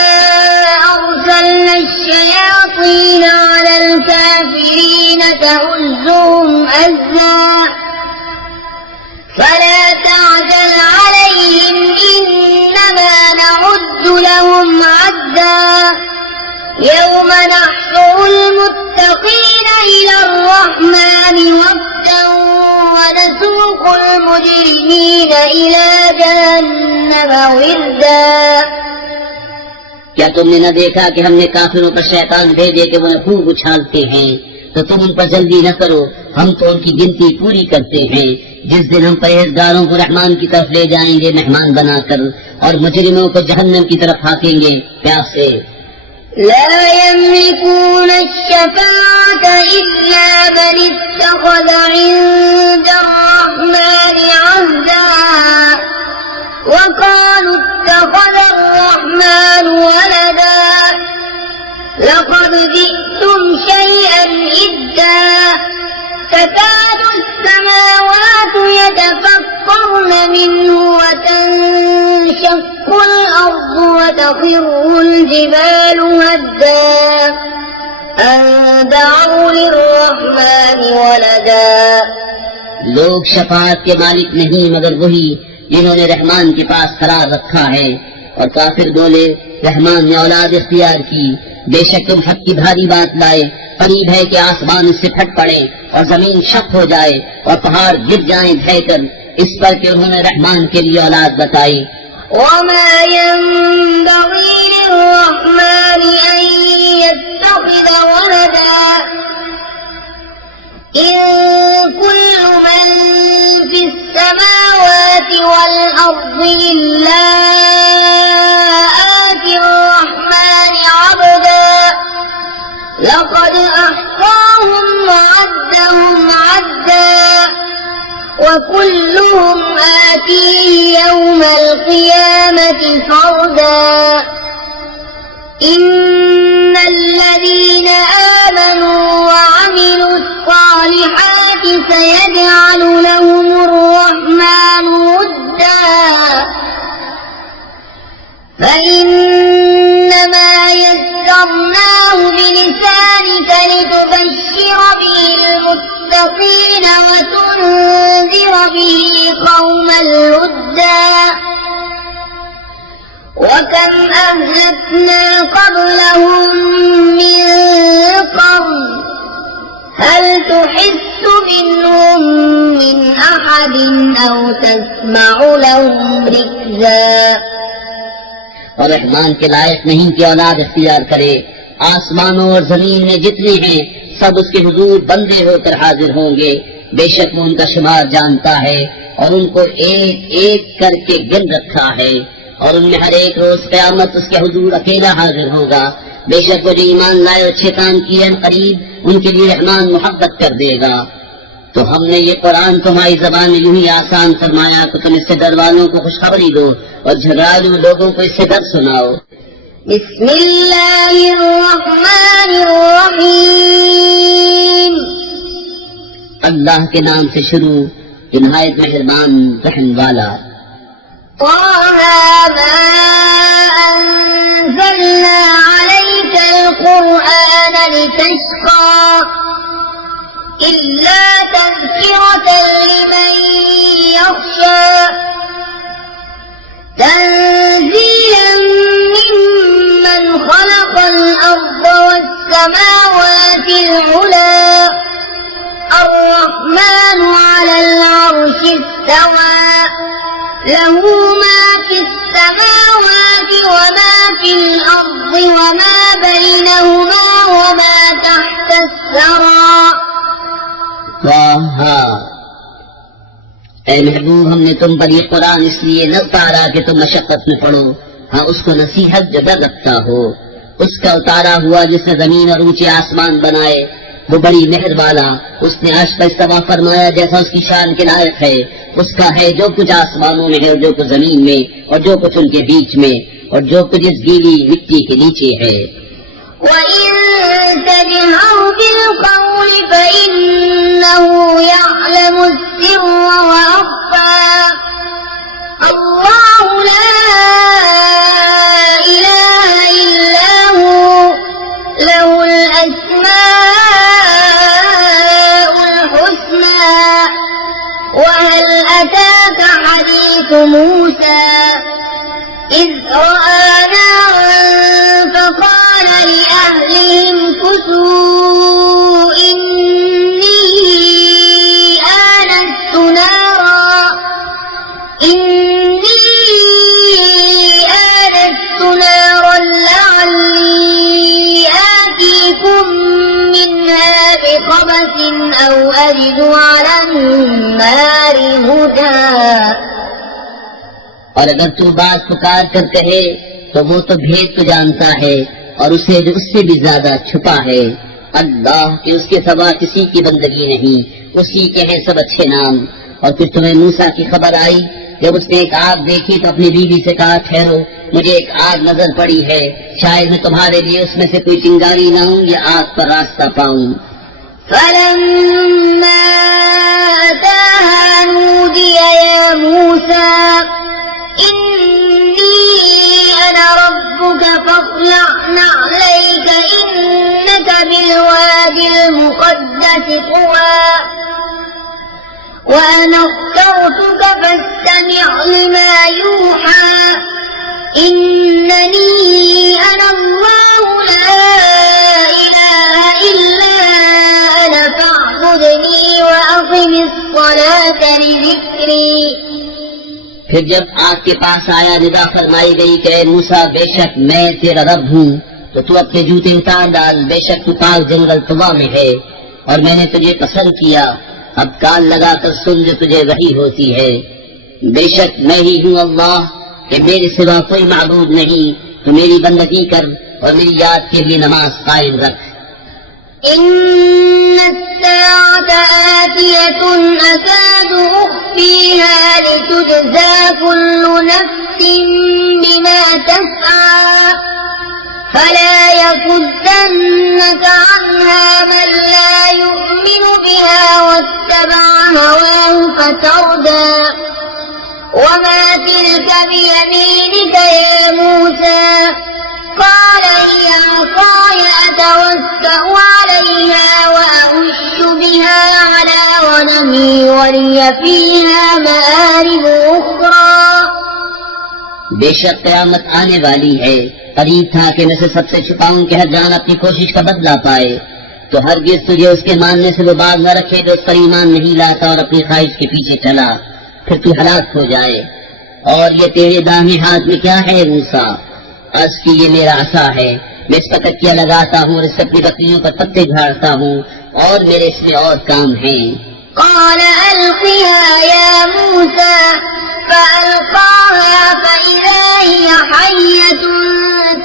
أرسلنا الشياطين على الكافرين تؤزهم أزا فلا تعجل عليهم إنما نعد لهم عدا يوم نحشر المتقين إلى الرحمن وفدا ونسوق المجرمين إلى جهنم وردا। क्या तुमने न देखा कि हमने काफिरों पर शैतान भेजे कि वो खूब उछालते हैं? तो तुम उन पर जल्दी न करो, हम तो उनकी गिनती पूरी करते हैं। जिस दिन हम परहेजगारों को रहमान की तरफ ले जाएंगे मेहमान बनाकर और मुजरिमों को जहन्नम की तरफ हाकेंगे प्यास से। لا يملكون الشفاعة إلا من اتخذ عند الرحمن عهدا وقالوا اتخذ الرحمن ولدا لقد جئتم شيئا إدا تكاد السماوات يتفطرن منه وتنشق الأرض وتخر الجبال هدا أن دعوا للرحمن ولدا। लोग शफाअत के मालिक नहीं मगर वही जिन्होंने रहमान के पास करार रखा है। और काफिर बोले रहमान ने औलाद इख्तियार की। बेशक तुम हक की भारी बात लाए, करीब है कि आसमान इससे फट पड़े और जमीन शक हो जाए और पहाड़ गिर जाएं ढहकर, इस पर कि उन्होंने रहमान के लिए औलाद बताई। وما ينبغي للرحمن أن يتخذ ولدا إن كل من في السماوات والأرض إلا آتي الرحمن عبدا لقد أحصاهم وعدهم عدا وكلهم آتيه يوم القيامة فردا إن الذين آمنوا وعملوا الصالحات سيجعل لهم الرحمن ودا فإنما يسرناه بلسانك لتبشر به المتقين وتنذر به قوما لدا وكم أهلكنا قبلهم من قرن هل تحس منهم من أحد أو تسمع لهم ركزا। और रहमान के लायक नहीं कि औलाद इख्तियार करे। आसमानों और जमीन में जितने हैं सब उसके हुजूर बंदे होकर हाजिर होंगे। बेशक वो उनका शुमार जानता है और उनको एक एक करके गिन रखा है और उनमें हर एक रोज क़यामत उसके हुजूर अकेला हाजिर होगा। बेशक वो जो ईमान लाए अच्छे काम किए करीब उनके लिए रहमान मोहब्बत कर देगा। तो हमने ये कुरान तुम्हारी जबान में यूं ही आसान फरमाया तो तुम इससे डर वालों को खुशखबरी दो और झगड़ालू लोगों को इससे डर सुनाओ। बिस्मिल्लाहिर्रहमानिर्रहीम अल्लाह के नाम से शुरू जो निहायत मेहरबान रहम वाला। طه ما أنزلنا عليك القرآن إلا تذكرة لمن يخشى تنزيلا ممن خلق الأرض والسماوات العلى الرحمن على العرش استوى له ما في السماوات وما في الأرض وما بينهما وما تحت الثرى ऐ महबूब, हमने तुम पर ये कुरान इसलिए न उतारा कि तुम मशक्कत में पढ़ो, हाँ उसको नसीहत जो डर रखता हो। उसका उतारा हुआ जिसने जमीन और ऊंचे आसमान बनाए, वो बड़ी मेहर वाला, उसने अर्श पर इस्तवा फरमाया जैसा उसकी शान के लायक है। उसका है जो कुछ आसमानों में है और जो कुछ जमीन में और जो कुछ उनके बीच में और जो कुछ इस गीली मिट्टी के नीचे है। وَإِن تَجْهَرْ بِالْقَوْلِ فَإِنَّهُ يَعْلَمُ السِّرَّ وَأَخْفَى الله لا إله إلا هو له الأسماء الحسنى وهل أتاك حديث موسى إذ رأى نارا فقال لأهلهم كثوا إني آنست نارا لعلي آتيكم منها بقبس أو أجد على النار هدى और अगर तू बात पुकार कर कहे तो वो तो भेद को जानता है और उसे जो उससे भी ज्यादा छुपा है। अल्लाह के उसके सवा किसी की बंदगी नहीं, उसी के हैं सब अच्छे नाम। और फिर तुम्हें मूसा की खबर आई जब उसने एक आग देखी तो अपनी बीवी से कहा, ठहरो, मुझे एक आग नजर पड़ी है, शायद मैं तुम्हारे लिए उसमें से कोई चिंगारी न हूँ या आग पर रास्ता पाऊँ। فلما أتاها نودي يا موسى إني أنا ربك فاخلع نعليك إنك بالوادي المقدس طوى وأنا اخترتك فاستمع لما يوحى إنني أنا الله لا إله إلا أنا فاعبدني وأقم الصلاة لذكري। फिर जब आग के पास आया निदा फरमाई गई कि मूसा बेशक मैं तेरा रब हूँ, तो तू अपने जूते उतार डाल, बेशक तू पाक जंगल तुवा में है और मैंने तुझे पसंद किया। अब कान लगा कर सुन जो तुझे वही होती है। बेशक मैं ही हूँ अल्लाह, कि मेरे सिवा कोई माबूद नहीं, तो मेरी बंदगी कर और मेरी याद के लिए नमाज कायम रख। إن الساعة آتية أكاد أخفيها لتجزى كل نفس بما تسعى فلا يصدنك عنها من لا يؤمن بها واتبع هواه فتردى وما تلك بيمينك يا موسى قال هي عصاي أتوكأ عليها وأهش بها على غنمي ولي فيها مآرب أخرى। बेशक कयामत आने वाली है, करीब था कि मैं से सबसे छुपाऊं कि हर जान अपनी कोशिश का बदला पाए, तो हरगिज तुझे उसके मानने से वो बाज न रखे जो उस पर ईमान नहीं लाता और अपनी ख्वाहिश के पीछे चला, फिर तू हलाक हो जाए। और ये तेरे दाहिने हाथ में क्या है मूसा? अर्ज की ये मेरा आसा है, मैं इस पर तकिया लगाता हूँ और इससे अपनी बकरियों पर पत्ते झाड़ता हूँ और मेरे इसमें और काम हैं। قال ألقها يا موسى فألقاها فإذا هي حية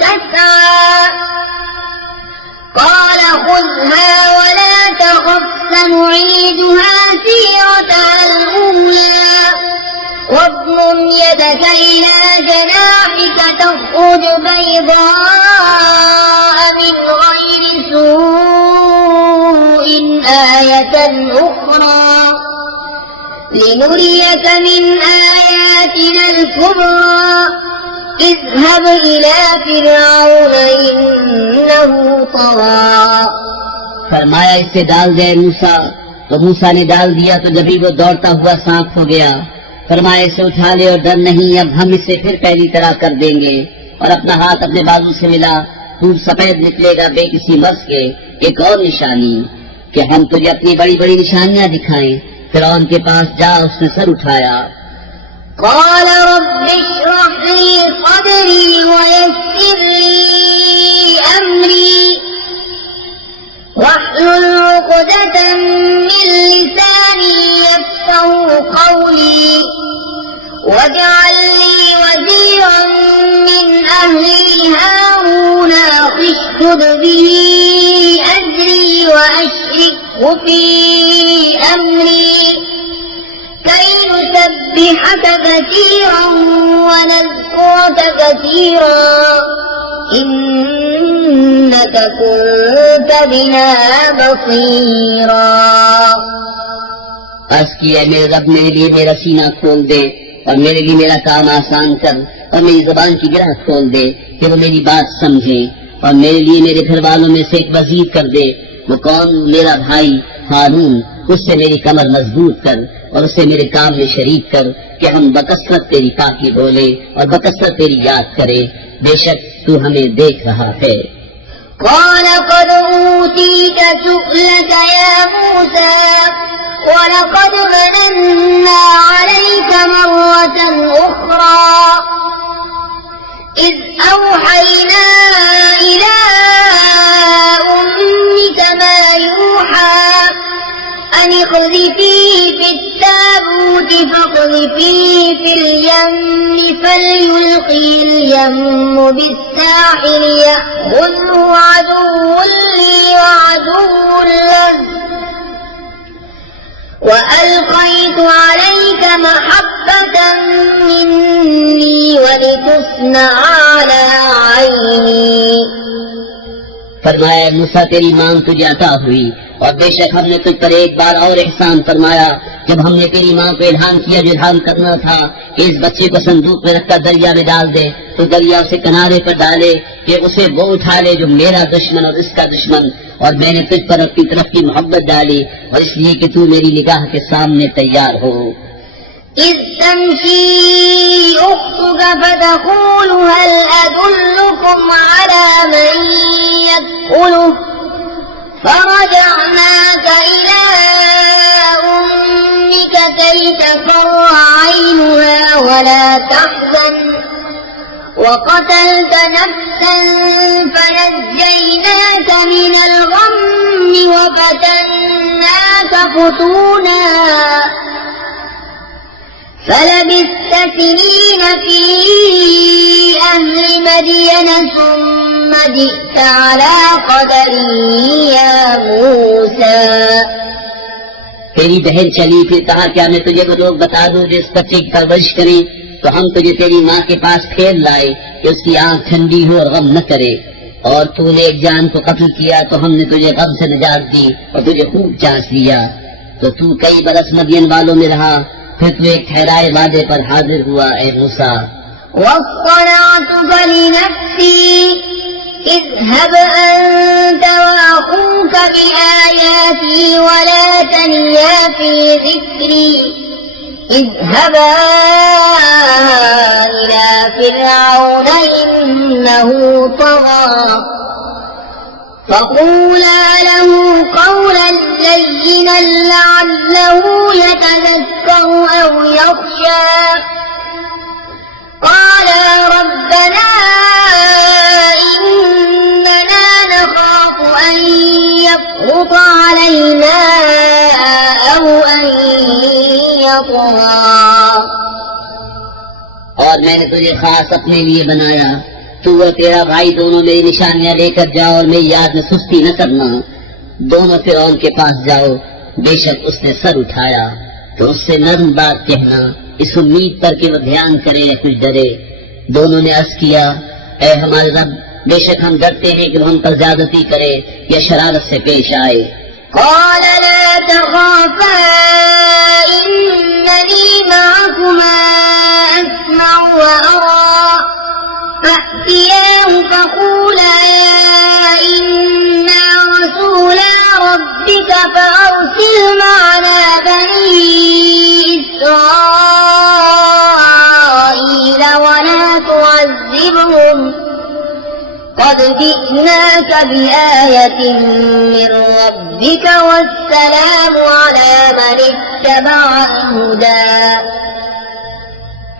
تسعى قال خذها ولا تخف سنعيدها سيرتها الأولى واضمم يدك إلى جناحك تخرج بيضاء من غير سوء آية أخرى لنريك من آياتنا الكبرى اذهب إلى فرعون إنه طغى। फरमाया इससे डाल दे मूसा, तो मूसा ने डाल दिया तो जब भी वो दौड़ता हुआ सांप हो गया। फरमाया इसे उठा ले और डर नहीं, अब हम इसे फिर पहली तरह कर देंगे। और अपना हाथ अपने बाजू से मिला, खूब सफेद निकलेगा बेकिसी मर्ज के। एक और निशानी कि हम तुझे अपनी बड़ी बड़ी निशानियां दिखाएं। फिरौन के पास जा, उसने सर उठाया। قال رب اشرح لي صدري ويسر لي أمري واحلل عقدة من لساني يفقهوا قولي واجعل لي وزيرا من أهلي هارون أخشد به أزري وأشركه في أمري كي نسبحك كثيرا ونذكرك كثيرا إنك كنت بنا بصيرا। अर्ज किया, मेरे रब मेरे लिए मेरा सीना खोल दे और मेरे लिए मेरा काम आसान कर और मेरी जबान की गिरह खोल दे कि वो मेरी बात समझे। और मेरे लिए मेरे घर वालों में से एक वजीर कर दे। वो कौन? मेरा भाई हारून। उससे मेरी कमर मजबूत कर और उसे मेरे काम में शरीक कर कि हम बकसरत तेरी पाकी बोले और बकसरत तेरी याद करे। बेशक तू हमें देख रहा है। قال قد أوتيت سؤلك يا موسى ولقد مننا عليك مرة أخرى إذ أوحينا إلى أمك ما يوحى أن اقذفيه في التابوت فاقذفيه في اليم فليلقي اليم بالساحل يأخذه عدو لي وعدو له وألقيت عليك محبة مني ولتصنع على عيني। फरमाया, मूसा तेरी मांग तुझे अता हुई और बेशक हमने तुझ पर एक बार और एहसान फरमाया जब हमने तेरी मां को इल्हाम किया जो इल्हाम करना था कि इस बच्चे को संदूक में रखकर दरिया में डाल दे। तो दरिया उसे किनारे पर डाले कि उसे वो उठा ले जो मेरा दुश्मन और इसका दुश्मन। और मैंने तुझ पर अपनी तरफ की मोहब्बत डाली और इसलिए कि तू मेरी निगाह के सामने तैयार हो। إذ تمشي أختك فتقول هل أدلكم على من يدخله فرجعناك إلى أمك كي تقر عينها ولا تحزن وقتلت نفسا فنجيناك من الغم وفتناك فتونا فلبثت سنين في أهل مدين ثم جئت على قدري يا موسى। तेरी बहन चली, फिर कहा क्या मैं तुझे वो लोग बता दूं जो इस बच्चे की परवरिश करें। तो हम तुझे तेरी माँ के पास फेर लाए कि उसकी आंख ठंडी हो और गम न करे। और तूने एक जान को कत्ल किया तो हमने तुझे गम से निजात दी और तुझे खूब जांच लिया। तो तू कई बरस मदियन वालों में रहा, फिर तू एक ठहराए वादे पर हाजिर हुआ ए मूसा। واصطنعتك لنفسي اذهب أنت وأخوك بآياتي ولا تنيا في ذكري اذهبا إلى فرعون إنه طغى فقولا له قولا لينا لعله يتذكر أو يخشى قال ربنا إننا نخاف أن يفرط علينا أو أن يطغى। और मैंने तुझे खास अपने लिए बनाया, तू और तेरा भाई दोनों मेरी निशानियां लेकर जाओ और मेरी याद में सुस्ती न करना। दोनों फिरौन के पास जाओ। बेशक उसने सर उठाया तो उससे नर्म बात कहना, इस उम्मीद पर कि वो ध्यान करे या कुछ डरे। दोनों ने अर्ज किया, ऐ हमारे रब, बेशक हम डरते हैं कि वो हम पर ज्यादती करे या शरारत से पेश आए। قال لا تخافا إنني معكما أسمع وأرى فأتياه فقولا إنا رسولا رب ربك فأرسل معنا بني إسرائيل ولا تعذبهم قد جئناك بآية من ربك والسلام على من اتبع الهدى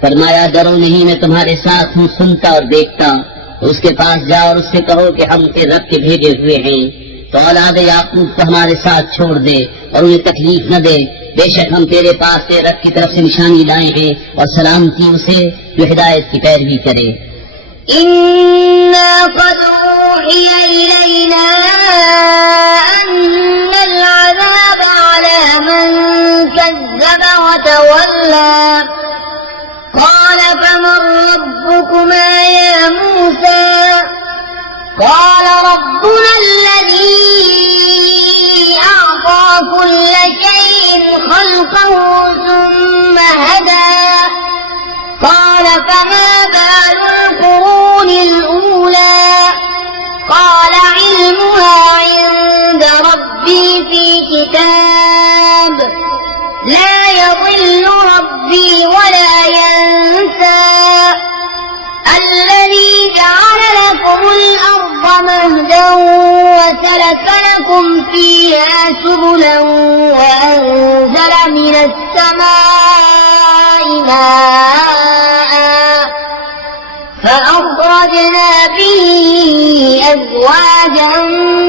फरमाया डरो नहीं, मैं तुम्हारे साथ हूँ, सुनता और देखता। उसके पास जाओ और उससे कहो कि हम तेरे रब के भेजे हुए हैं, तो औलाद याकूब को हमारे साथ छोड़ दे और उन्हें तकलीफ न दे। बेशक हम तेरे पास से रब की तरफ से निशानी लाए हैं और सलामती उसे जो हिदायत की पैरवी करे। إنا قد أوحي إلينا أن العذاب على من كذب وتولى قال فمن ربكما يا موسى قال ربنا الذي أعطى كل شيء خلقه ثم هدى قال فما بال القرون الأولى قال علمها عند ربي في كتاب لا يضل ربي ولا ينسى الذي جعل لكم الأرض مهدا وسلك لكم فيها سبلا وأنزل من السماء ماء فأخرجنا به أزواجا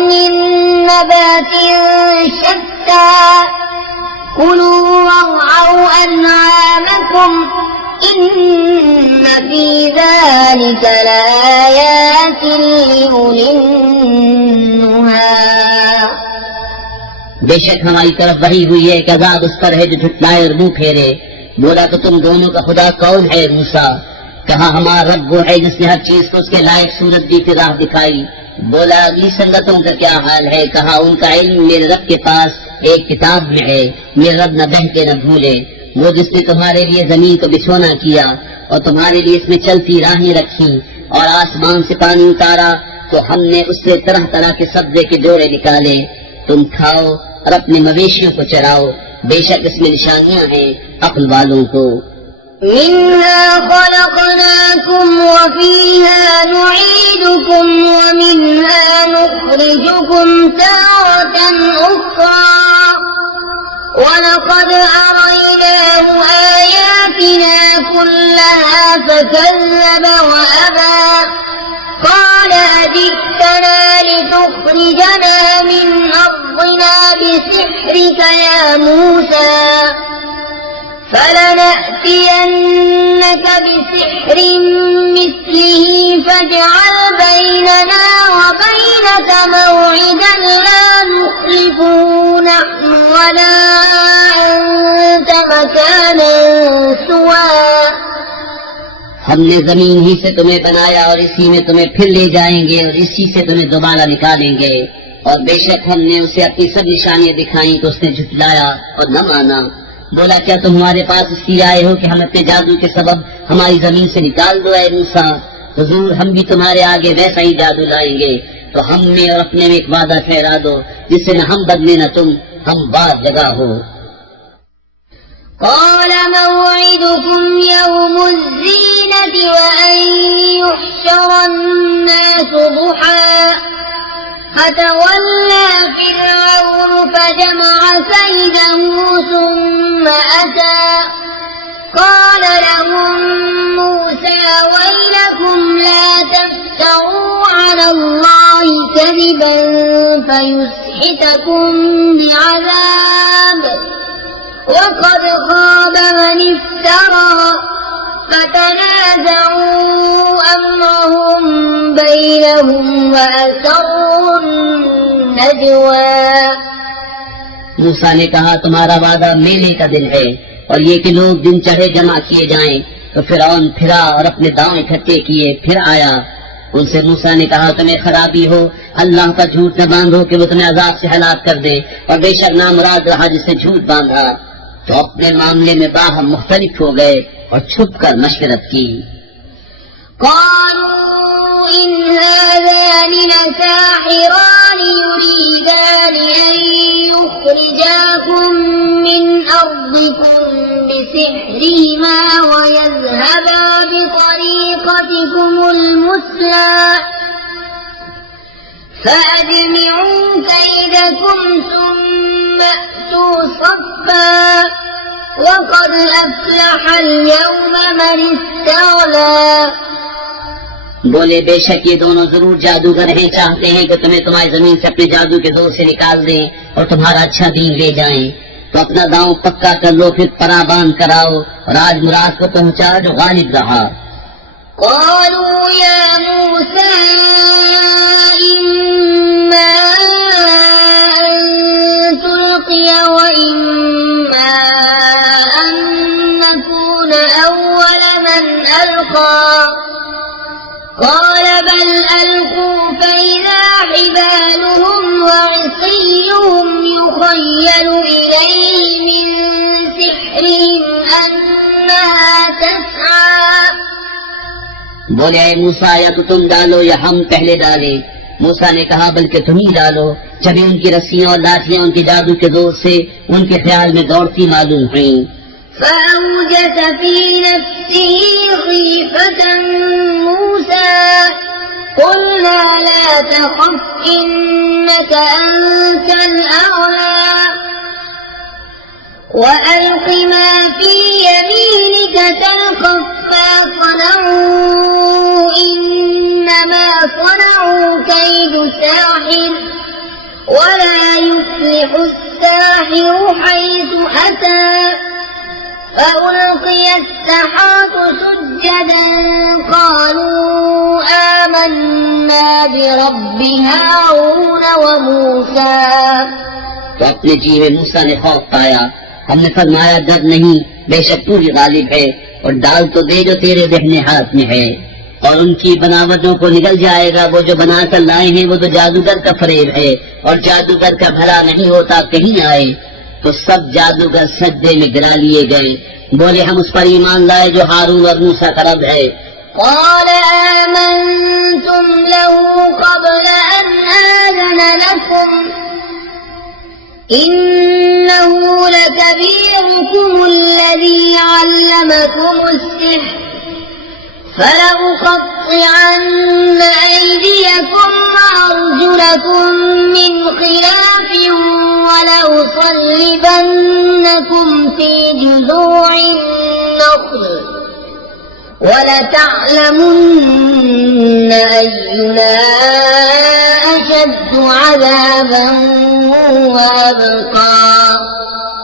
من نبات شتى كلوا وارعوا أنعامكم إن في ذلك لآيات لأولي النهى बेशक हमारी तरफ वही हुई है कि अज़ाब उस पर है जो झुटलाए और मुंह फेरे। बोला तो तुम दोनों का खुदा कौन है मूसा? कहा हमारा रब वो है जिसने हर चीज को उसके लायक सूरत दी फिर राह दिखाई। बोला अगली संगतों का क्या हाल है? कहा उनका इल्म मेरे रब के पास एक किताब में है, मेरे रब न बहके न भूले। वो जिसने तुम्हारे लिए जमीन को बिछोना किया और तुम्हारे लिए इसमें चलती राहें रखी और आसमान से पानी उतारा, तो हमने उससे तरह तरह के सब्जे के जोड़े निकाले। तुम खाओ और अपने मवेशियों को चराओ, बेशक इसमें निशानियां हैं अक्ल वालों को। منها خلقناكم وفيها نعيدكم ومنها نخرجكم تارة أخرى ولقد أريناه آياتنا كلها فكذب وأبى قال أجئتنا لتخرجنا من أرضنا بسحرك يا موسى فلنأتينك بسحر مثله فاجعل بيننا وبينك موعدا لا نخلفه نحن ولا أنت مكانا سوى हमने जमीन ही से तुम्हें बनाया और इसी में तुम्हें फिर ले जाएंगे और इसी से तुम्हें दोबारा निकालेंगे। और बेशक हमने उसे अपनी सब निशानियां दिखाई तो उसने झुठलाया और न माना। बोला क्या तुम हमारे पास इसलिए आए हो कि हम अपने जादू के सबब हमारी जमीन से निकाल दो ऐ मूसा? हुजूर हम भी तुम्हारे आगे वैसा ही जादू लाएंगे, तो हम में और अपने में एक वादा ठहरा दो जिससे न हम बदले न तुम, हम बाद जगह हो। قال موعدكم يوم الزينة وأن يحشر الناس ضحى فتولى فرعون فجمع كيده ثم أتى قال لهم موسى ويلكم لا تفتروا على الله كذبا فيسحتكم بعذاب وقد خاب من افترى فتنازعوا أمرهم بينهم وأسروا النجوى मूसा ने कहा तुम्हारा वादा मेले का दिन है और ये कि लोग दिन चढ़े जमा किए जाएं। तो फिरौन फिरा और अपने दांव इकट्ठे किए, फिर आया। उनसे मूसा ने कहा तुम्हें खराबी हो, अल्लाह का झूठ न बांधो कि वो तुम्हें अजाब से हलाक कर दे। और बेशक नामुराद रहा जिससे झूठ बांधा, तो अपने मामले में बाहम मुख्तलिफ हो गए और छुप कर मशवरत की। قالوا إن هذان لساحران يريدان أن يخرجاكم من أرضكم بسحرهما ويذهبا بطريقتكم المثلى فأجمعوا كيدكم ثم أتوا صفا وقد أفلح اليوم من استغنى। बोले बेशक ये दोनों जरूर जादूगर हैं, चाहते हैं कि तुम्हें तुम्हारी जमीन से अपने जादू के जोर से निकाल दें और तुम्हारा अच्छा दीन ले जाएं। तो अपना दांव पक्का कर लो, फिर पराबान कराओ और आज मुराद को पहुंचा जो गालिब रहा। قالوا يا موسى إما أن تلقي وإما أن نكون أول من ألقى قال بل ألقوا فإذا حبالهم وعصيهم يخيل إليه من سحرهم أنها تسعى। बोले ऐ मूसा या तो तुम डालो या हम पहले डाले। मूसा ने कहा बल्कि तुम ही डालो। जब उनकी रस्सियां और लाठियां उनके जादू के जोर से उनके ख्याल में दौड़ती मालूम हुई। فأوجس في نفسه خيفة موسى قلنا لا تخف إنك أنت الأعلى وألق ما في يمينك تلقف ما صنعوا إنما صنعوا كيد ساحر ولا يفلح الساحر حيث أتى فألقي السحرة سجدا قالوا آمنا برب هارون وموسى। तो अपने जी में मूसा ने खौफ पाया। हमने फरमाया डर नहीं, बेशक तू ही गालिब है और डाल तो दे जो तेरे दहने हाथ में है और उनकी बनावटों को निकल जाएगा। वो जो बनाकर लाए हैं वो तो जादूगर का फरेब है और जादूगर का भला नहीं होता कहीं आए। तो सब जादूगर सजदे में गिरा लिए गए। बोले हम उस पर ईमान लाए जो हारून और मूसा का रब है। قال آمنتم له قبل أن آذن لكم إنه لكبيركم الذي علمكم السحر فلأقطعن أيديكم وأرجلكم من خلاف ولأصلبنكم في جذوع النخل ولتعلمن أينا أشد عذابا وأبقى।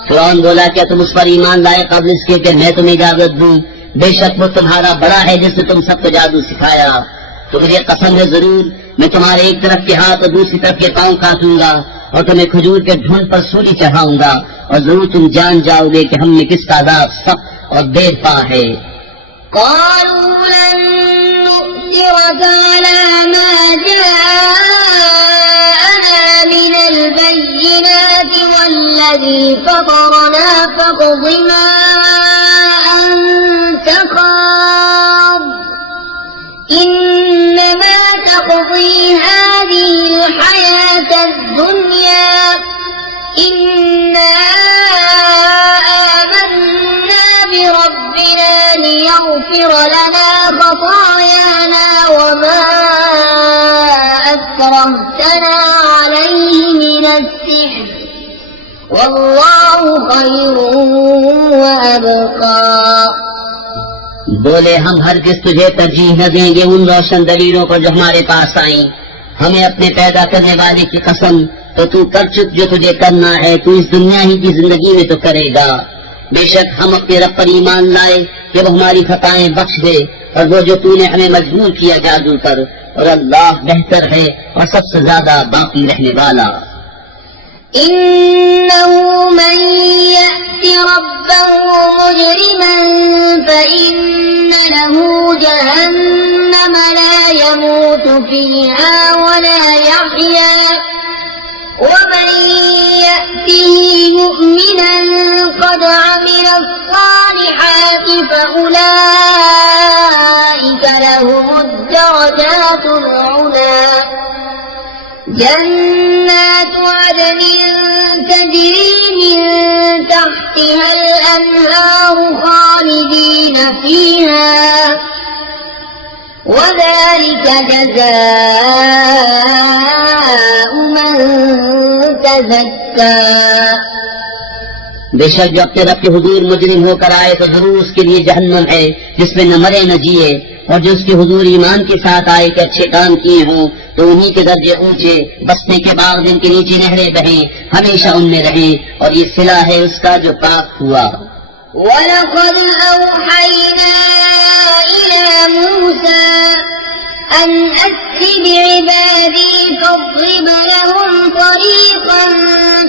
फिरौन बोला क्या तुम उस पर ईमान लाए कब्ल इसके कि मैं तुम्हें इजाजत दूं? बेशक वो तुम्हारा बड़ा है जिसने तुम सबको जादू सिखाया। तो मुझे कसम है जरूर मैं तुम्हारे एक तरफ के हाथ और दूसरी तरफ के पांव काटूंगा और तुम्हें खजूर के ढूंढ पर सूली चढ़ाऊंगा और जरूर तुम जान जाओगे कि हमने किसका अज़ाब सख्त और बेरपा है। قالوا لن نؤثرك على ما جاءنا من البينات والذي فطرنا فاقض ما أنت قاض إنما تقضي هذه الحياة الدنيا إنا آمنا بربنا ليغفر لنا خطايانا وما أكرهتنا عليه من السحر والله خير وأبقى। बोले हम हरगिज तुझे तरजीह न देंगे उन रोशन दलीलों पर जो हमारे पास आई। हमें अपने पैदा करने वाले की कसम, तो तू कर चुक जो तुझे करना है, तू इस दुनिया ही की जिंदगी में तो करेगा। बेशक हम अपने रब पर ईमान लाए कि वो हमारी खताएं बख्श दे और वो जो तूने हमें मजबूर किया जादू कर, और अल्लाह बेहतर है और सबसे ज्यादा बाकी रहने वाला। إنه من يأت ربه مجرما فإن له جهنم لا يموت فيها ولا يحيا ومن يأته مؤمنا قد عمل الصالحات فأولئك لهم الدرجات العلى جنات عدن تجري من تحتها الأنهار خالدين فيها وذلك جزاء من تزكى। बेशक जो अपने रब के हुजूर मुजरिम होकर आए तो जरूर उसके लिए जहन्नम है जिसमें न मरे न जिए, और जो उसके हुजूर ईमान के साथ आए कि अच्छे काम किए हों तो उन्हीं के दर्जे ऊंचे, बसने के बाद जिनके नीचे नहरें बहें, हमेशा उनमें रहें, और ये सिला है उसका जो पाक हुआ। वलक़द औहयना इला मूसा अन अस्रि बिइबादी फadrib lahum तरीक़an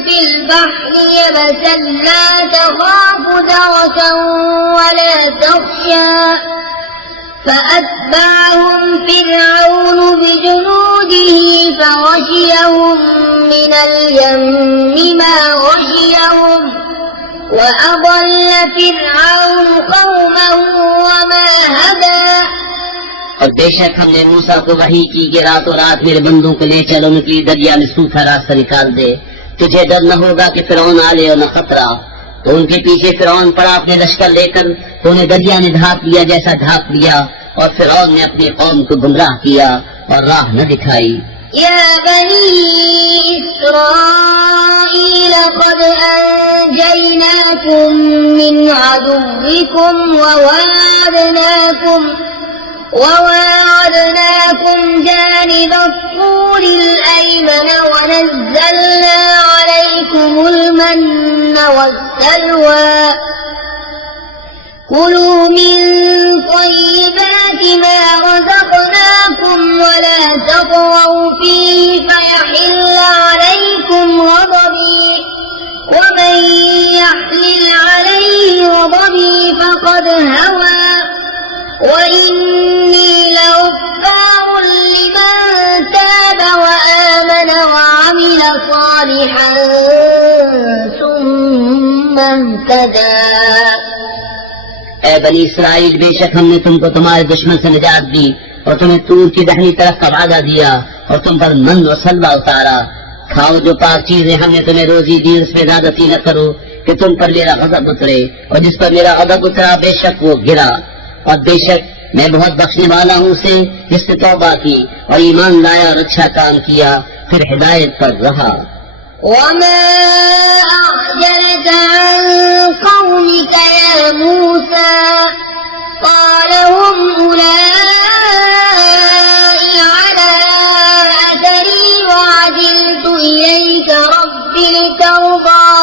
फिल बहरि यबसन ला तख़ाफ़ु दरकन वला तख़शा فأتبعهم فرعون بجنوده فغشيهم من اليم ما غشيهم وأضل فرعون قومه وما هدى। और बेशक हमने मूसा को वही की कि रातों रात मेरे बंदों को ले चलो, उनकी दरिया में सूखा रास्ता निकाल दे, तुझे डर न होगा कि फिरौन आ ले और न खतरा। तो उनके पीछे फिरौन पड़ा अपने लश्कर लेकर, तो उन्हें दरिया ने ढांप लिया जैसा ढांप लिया, और फिरौन ने अपनी कौम को गुमराह किया और राह न दिखाई। या बनी इस्राईल क़द अंजयनाकुम मिन अदुव्विकुम وواعدناكم جانب الطور الأيمن ونزلنا عليكم المن والسلوى كلوا من طيبات ما رزقناكم ولا تطغوا فيه فيحل عليكم غضبي ومن يحلل عليه غضبي فقد هوى وإني لغفار لمن تاب وآمن وعمل صالحا ثم اهتدى। ऐ बनी इसराइल, बेशक हमने तुमको तुम्हारे दुश्मन से निजात दी और तुम्हें तूर की दाहिनी तरफ का वादा दिया और तुम पर मन व सलवा उतारा। खाओ जो पाक चीजें हमने तुम्हें रोजी दी, उसमें ज्यादती न करो कि तुम पर मेरा गजब उतरे, और जिस पर मेरा गजब उतरा बेशक वो गिरा। और बेशक मैं बहुत बख्शने वाला हूँ उसे जिसने तौबा की और ईमान लाया और अच्छा काम किया, फिर हिदायत पर रहा। وما أعجلك عن قومك يا موسى قال هم أولئك على أثري وعجلت إليك رب لترضى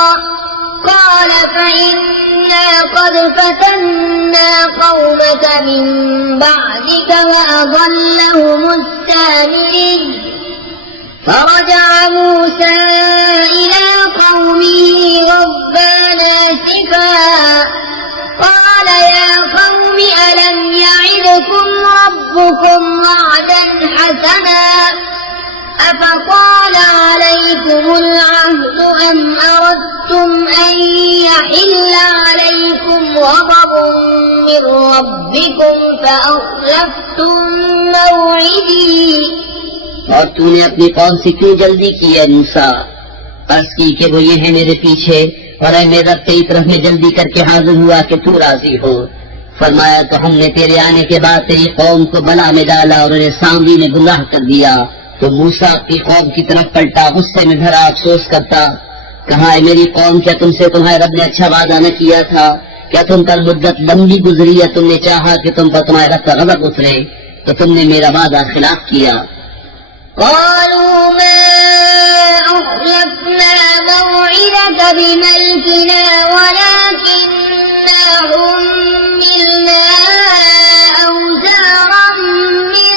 قال فإنا قد فتنا قومك من بعدك وأضلهم السامري فرجع موسى إلى قومه غضبان آسفا قال يا قوم ألم يعدكم ربكم وعدا حسنا أفطال عليكم العهد أم أردتم أن يحل عليكم غضب من ربكم فأخلفتم موعدي। और तूने अपनी कौम से क्यों जल्दी की है मूसा? अर्ज की कि वो ये है मेरे पीछे, और मेरे रब तेरी तरफ में जल्दी करके हाजिर हुआ कि तू राजी हो। फरमाया तो हमने तेरे आने के बाद तेरी कौम को बला में डाला और उन्हें सांवली में गुमराह कर दिया। तो मूसा अपनी कौम की तरफ पलटा, गुस्से में भरा अफसोस करता, कहा मेरी कौम, क्या तुमसे तुम्हारे रब ने अच्छा वादा न किया था? क्या तुम पर मुद्दत लंबी गुजरी है, तुमने चाहा कि तुम पर तुम्हारे रब का गज़ब उतरे, तो तुमने मेरा वादा खिलाफ किया। قالوا ما أخلفنا موعدك بملكنا ولكننا حملنا أوزارا من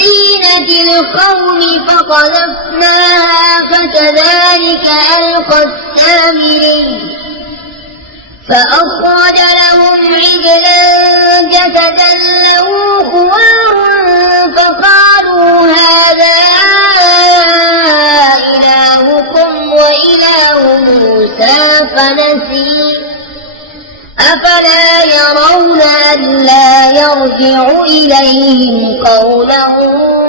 زينة القوم فقذفناها فكذلك ألقى السامري فأخرج لهم عجلا جسدا له خوار فقالوا هذا إلهكم يرجع إليهم قولا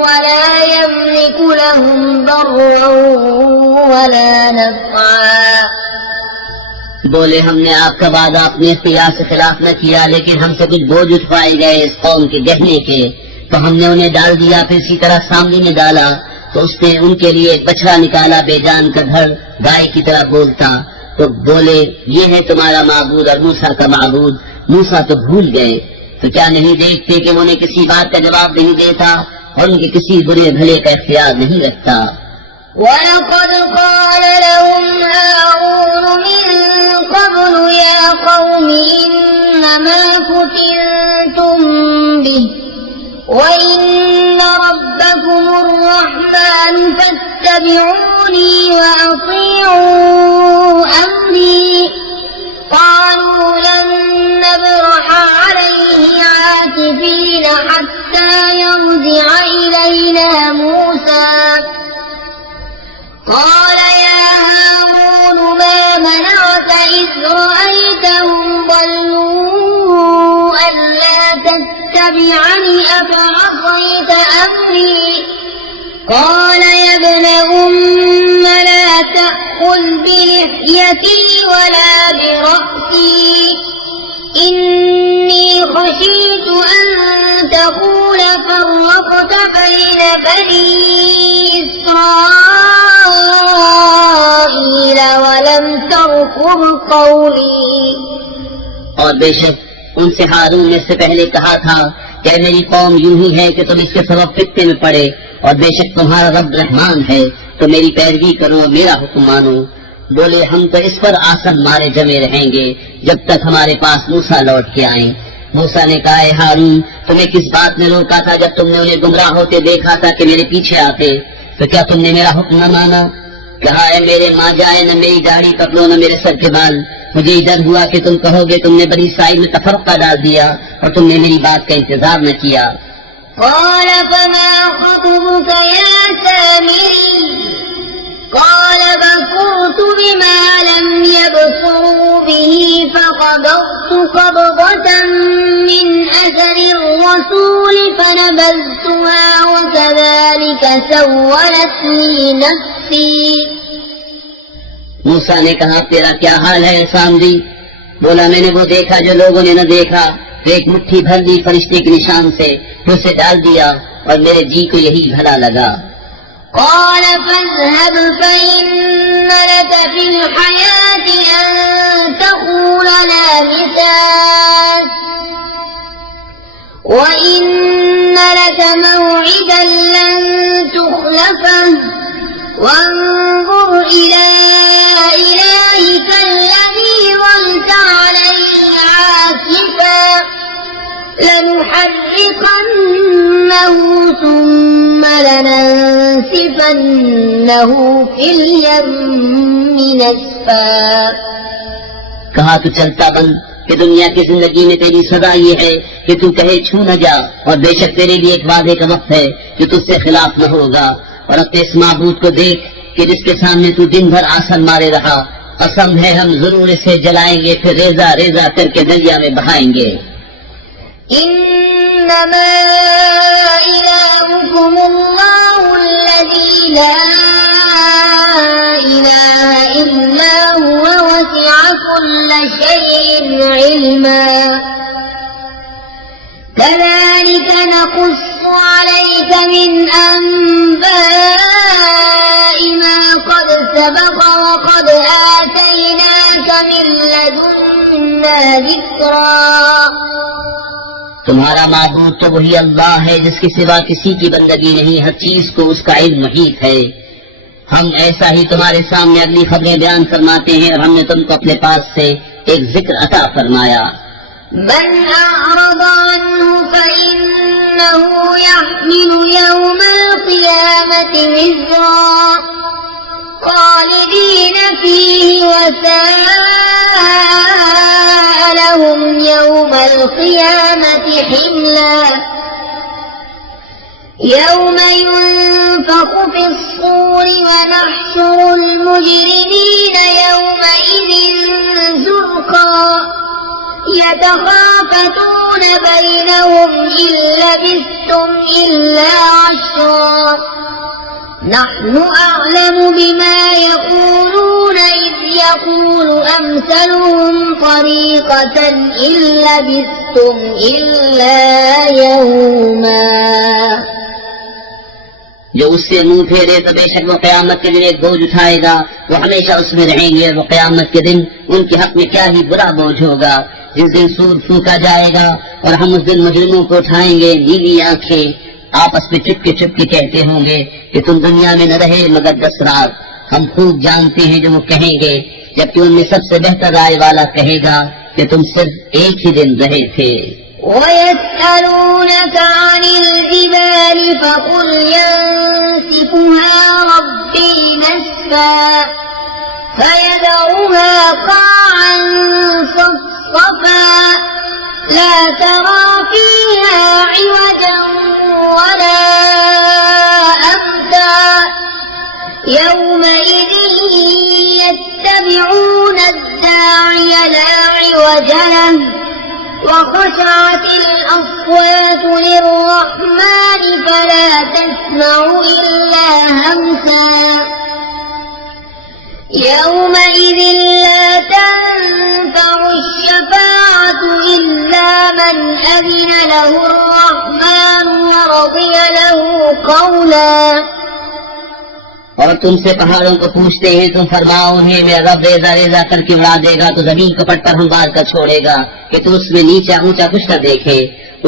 ولا يملك لهم ضرا ولا نفعا। बोले हमने आपका वादा अपने इख्तियार से खिलाफ न किया, लेकिन हमसे कुछ बोझ उठवाए गए इस कौम के गहने के, तो हमने उन्हें डाल दिया। फिर इसी तरह सामने में डाला तो उसने उनके लिए एक बछड़ा निकाला, बेजान का धड़ गाय की तरह बोलता। तो बोले ये है तुम्हारा माबूद और मूसा का माबूद। मूसा तो भूल गए, तो क्या नहीं देखते कि उन्हें किसी बात का जवाब नहीं देता और उनके किसी बुरे भले का इख्तियार नहीं रखता। وَلَقَدْ قَالَ لَهُمْ هَارُونُ مِنْ قَبْلُ يَا قَوْمِ إِنَّمَا فُتِنْتُمْ بِهِ وَإِنَّ رَبَّكُمُ الرَّحْمَنُ فَاتَّبِعُونِي وَأَطِيعُوا أَمْرِي قَالُوا لَن نَّبْرَحَ عَلَيْهِ عَاكِفِينَ حَتَّى يَرْجِعَ إِلَيْنَا مُوسَى قال يا هارون ما منعك إذ رأيتهم ضلوا ألا تتبعني أفعصيت أمري قال يا ابن أم لا تأخذ بلحيتي ولا برأسي إني خشيت أن تقول فرقت بين بني إسرائيل ولم ترقب قولي। और बेशक उनसे हारून ने इससे पहले कहा था कि मेरी कौम यूं ही है कि तुम इसके सबब फित्ने में पड़े, और बेशक तुम्हारा रब रहमान है, तो मेरी पैरवी करो और मेरा हुक्म मानो। बोले हम तो इस पर आसन मारे जमे रहेंगे जब तक हमारे पास मूसा लौट के आए। मूसा ने कहा हारून तुम्हें किस बात ने रोका था जब तुमने उन्हें गुमराह होते देखा था कि मेरे पीछे आते, तो क्या तुमने मेरा हुक्म न माना? कहा है मेरे माँ जाए न मेरी दाढ़ी पकड़ो न मेरे सर के बाल। मुझे डर हुआ कि तुम कहोगे तुमने बनी इसराइल में तफरका डाल दिया और तुमने मेरी बात का इंतजार न किया। قال فما خطبك يا سامري قال بصرت بما لم يبصروا به فقبضت قبضة من أثر الرسول فنبذتها وكذلك سولت لي نفسي। मूसा ने कहा तेरा क्या हाल है सामरी? बोला मैंने वो देखा जो लोगों ने न देखा, तो एक मुट्ठी भर ली फरिश्ते के निशान से, फिर उसे डाल दिया और मेरे जी को यही भला लगा। قال فاذهب فإن لك في الحياة أن تقول لا مساس وإن لك موعدا لن تخلفه وانظر إلى إلهك الذي ظلت عليه عاكفا لنحرقنه ثم لننسفنه في اليم نسفا। कहा तू चलता बन कि दुनिया की जिंदगी में तेरी सदा ये है कि तू कहे छू न जा, और बेशक तेरे लिए एक वादे का वक्त है कि तुझसे खिलाफ न होगा। और अपने इस माबूद को देख कि जिसके सामने तू दिन भर आसन मारे रहा, कसम है हम जरूर इसे जलाएंगे फिर रेजा रेजा करके दरिया में बहाएंगे। إنما إلهكم الله الذي لا إله إلا هو وسع كل شيء علما كذلك نقص عليك من أنباء ما قد سبق وقد آتيناك من لدنا ذكرا। तुम्हारा माबूद तो वही अल्लाह है जिसके सिवा किसी की बंदगी नहीं, हर चीज को उसका इल्म मुहीत है। हम ऐसा ही तुम्हारे सामने अगली खबरें बयान फरमाते हैं और हमने तुमको अपने पास से एक जिक्र अता फरमाया। من أعرض عنه فإنه يحمل يوم القيامة وزرا خالدين فيه وساء لهم يوم القيامة حملا يوم ينفخ في الصور ونحشر المجرمين يومئذ زرقا يتخافتون بينهم إن لبثتم إلا عشرا نحن أعلم بما يقولون إذ يقول أمثلهم طريقة إن لبثتم إلا يوما जो उससे मुंह फेरे तो बेशक वो क़यामत के दिन एक बोझ उठाएगा, वो हमेशा उसमें रहेंगे। वो क़यामत के दिन उनके हक में क्या ही बुरा बोझ होगा, जिस दिन सूर फूका जाएगा और हम उस दिन मुजरिमों को उठाएंगे नीली आंखें, आपस में चुपके चुपके कहते होंगे कि तुम दुनिया में न रहे मगर 10 रात। हम खूब जानते हैं जो वो कहेंगे, जबकि उनमें सबसे बेहतर राय वाला कहेगा कि तुम सिर्फ एक ही दिन रहे थे। ويسألونك عن الجبال فقل ينسفها ربي نسفا فيذرها قاعا صفصفا لا ترى فيها عوجا ولا أمتا يومئذ يتبعون الداعي لا عوج له وخشعت الأصوات للرحمن فلا تسمع إلا همسا يومئذ لا تنفع الشفاعة إلا من أذن له الرحمن ورضي له قولا और तुमसे पहाड़ों को पूछते हैं, तुम फरमाओ उन्हें मेरा रब रेजा रेजा करके उड़ा देगा तो जमीन को पट पर हम बार कर छोड़ेगा कि तू उसमें नीचा ऊंचा कुछ न देखे।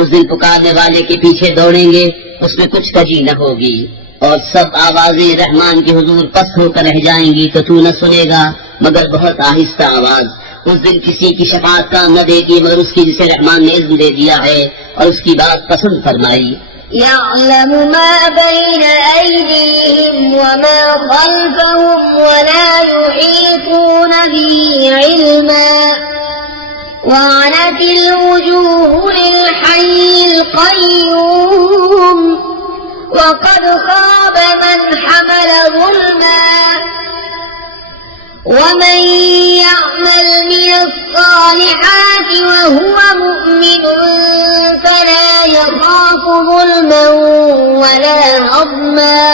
उस दिन पुकारने वाले के पीछे दौड़ेंगे, उसमें कुछ कजी न होगी और सब आवाजें रहमान के हुजूर पस होकर रह जाएंगी तो तू न सुनेगा मगर बहुत आहिस्ता आवाज। उस दिन किसी की शफाअत काम न देगी मगर उसकी जिसे रहमान ने इज़्न दे दिया है और उसकी बात पसंद फरमाई। يعلم ما بين أيديهم وما خلفهم ولا يحيطون به علما وعنت الوجوه للحي القيوم وقد خاب من حمل ظلما ومن يعمل من الصالحات وهو مؤمن فلا يخاف ظلما ولا هضما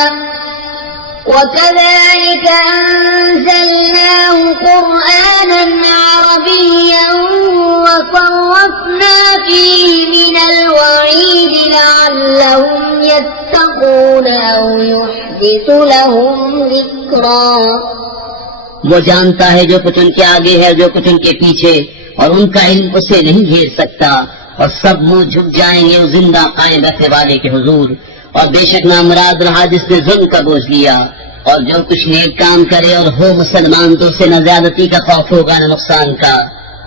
وكذلك أنزلناه قرآنا عربيا وصرفنا فيه من الوعيد لعلهم يتقون أو يحدث لهم ذكرا वो जानता है जो कुछ उनके आगे है जो कुछ उनके पीछे और उनका इल्म उसे नहीं घेर सकता और सब मुंह झुक जाएंगे उस जिंदा कायम रखने वाले के हुजूर। और बेशक नामुराद रहा जिसने जुल्म का बोझ लिया और जो कुछ नेक काम करे और हो मुसलमान तो उसे न ज्यादती का खौफ होगा न नुकसान का।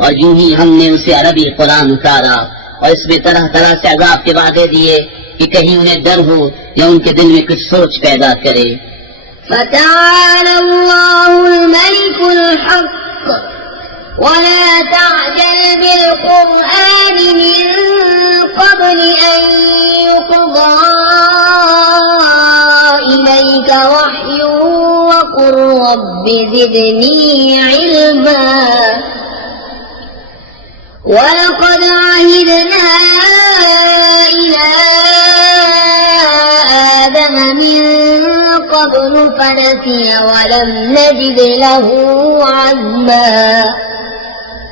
और यूं ही हमने उसे अरबी कुरान उतारा और इसमें तरह तरह से अजाब के वादे दिए कि कहीं उन्हें डर हो या उनके दिल में कुछ सोच पैदा करे। فتعالى الله الملك الحق ولا تعجل بالقرآن من قبل أن يقضى إليك وحيه وقل رب زدني علما ولقد عهدنا إلى آدم من قبل فنسي ولم نجد له عزما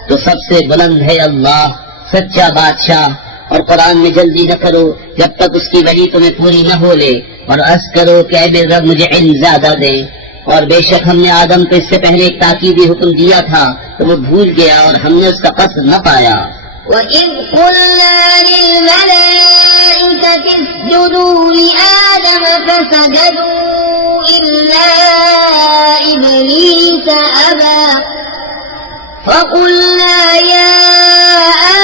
तो सबसे बुलंद है अल्लाह सच्चा बादशाह और कुरान में जल्दी न करो जब तक उसकी वही तुम्हें पूरी न हो ले और अर्ज करो कि ऐ मेरे रब मुझे इल्म ज्यादा दे। और बेशक हमने आदम को इससे पहले एक ताकीदी हुक्म दिया था तो वो भूल गया और हमने उसका कसर न पाया। وَإِذْ قُلْنَا لِلْمَلَائِكَةِ اسْجُدُوا لِآدَمَ فَسَجَدُوا إِلَّا إِبْلِيسَ أَبَى فَقُلْنَا يَا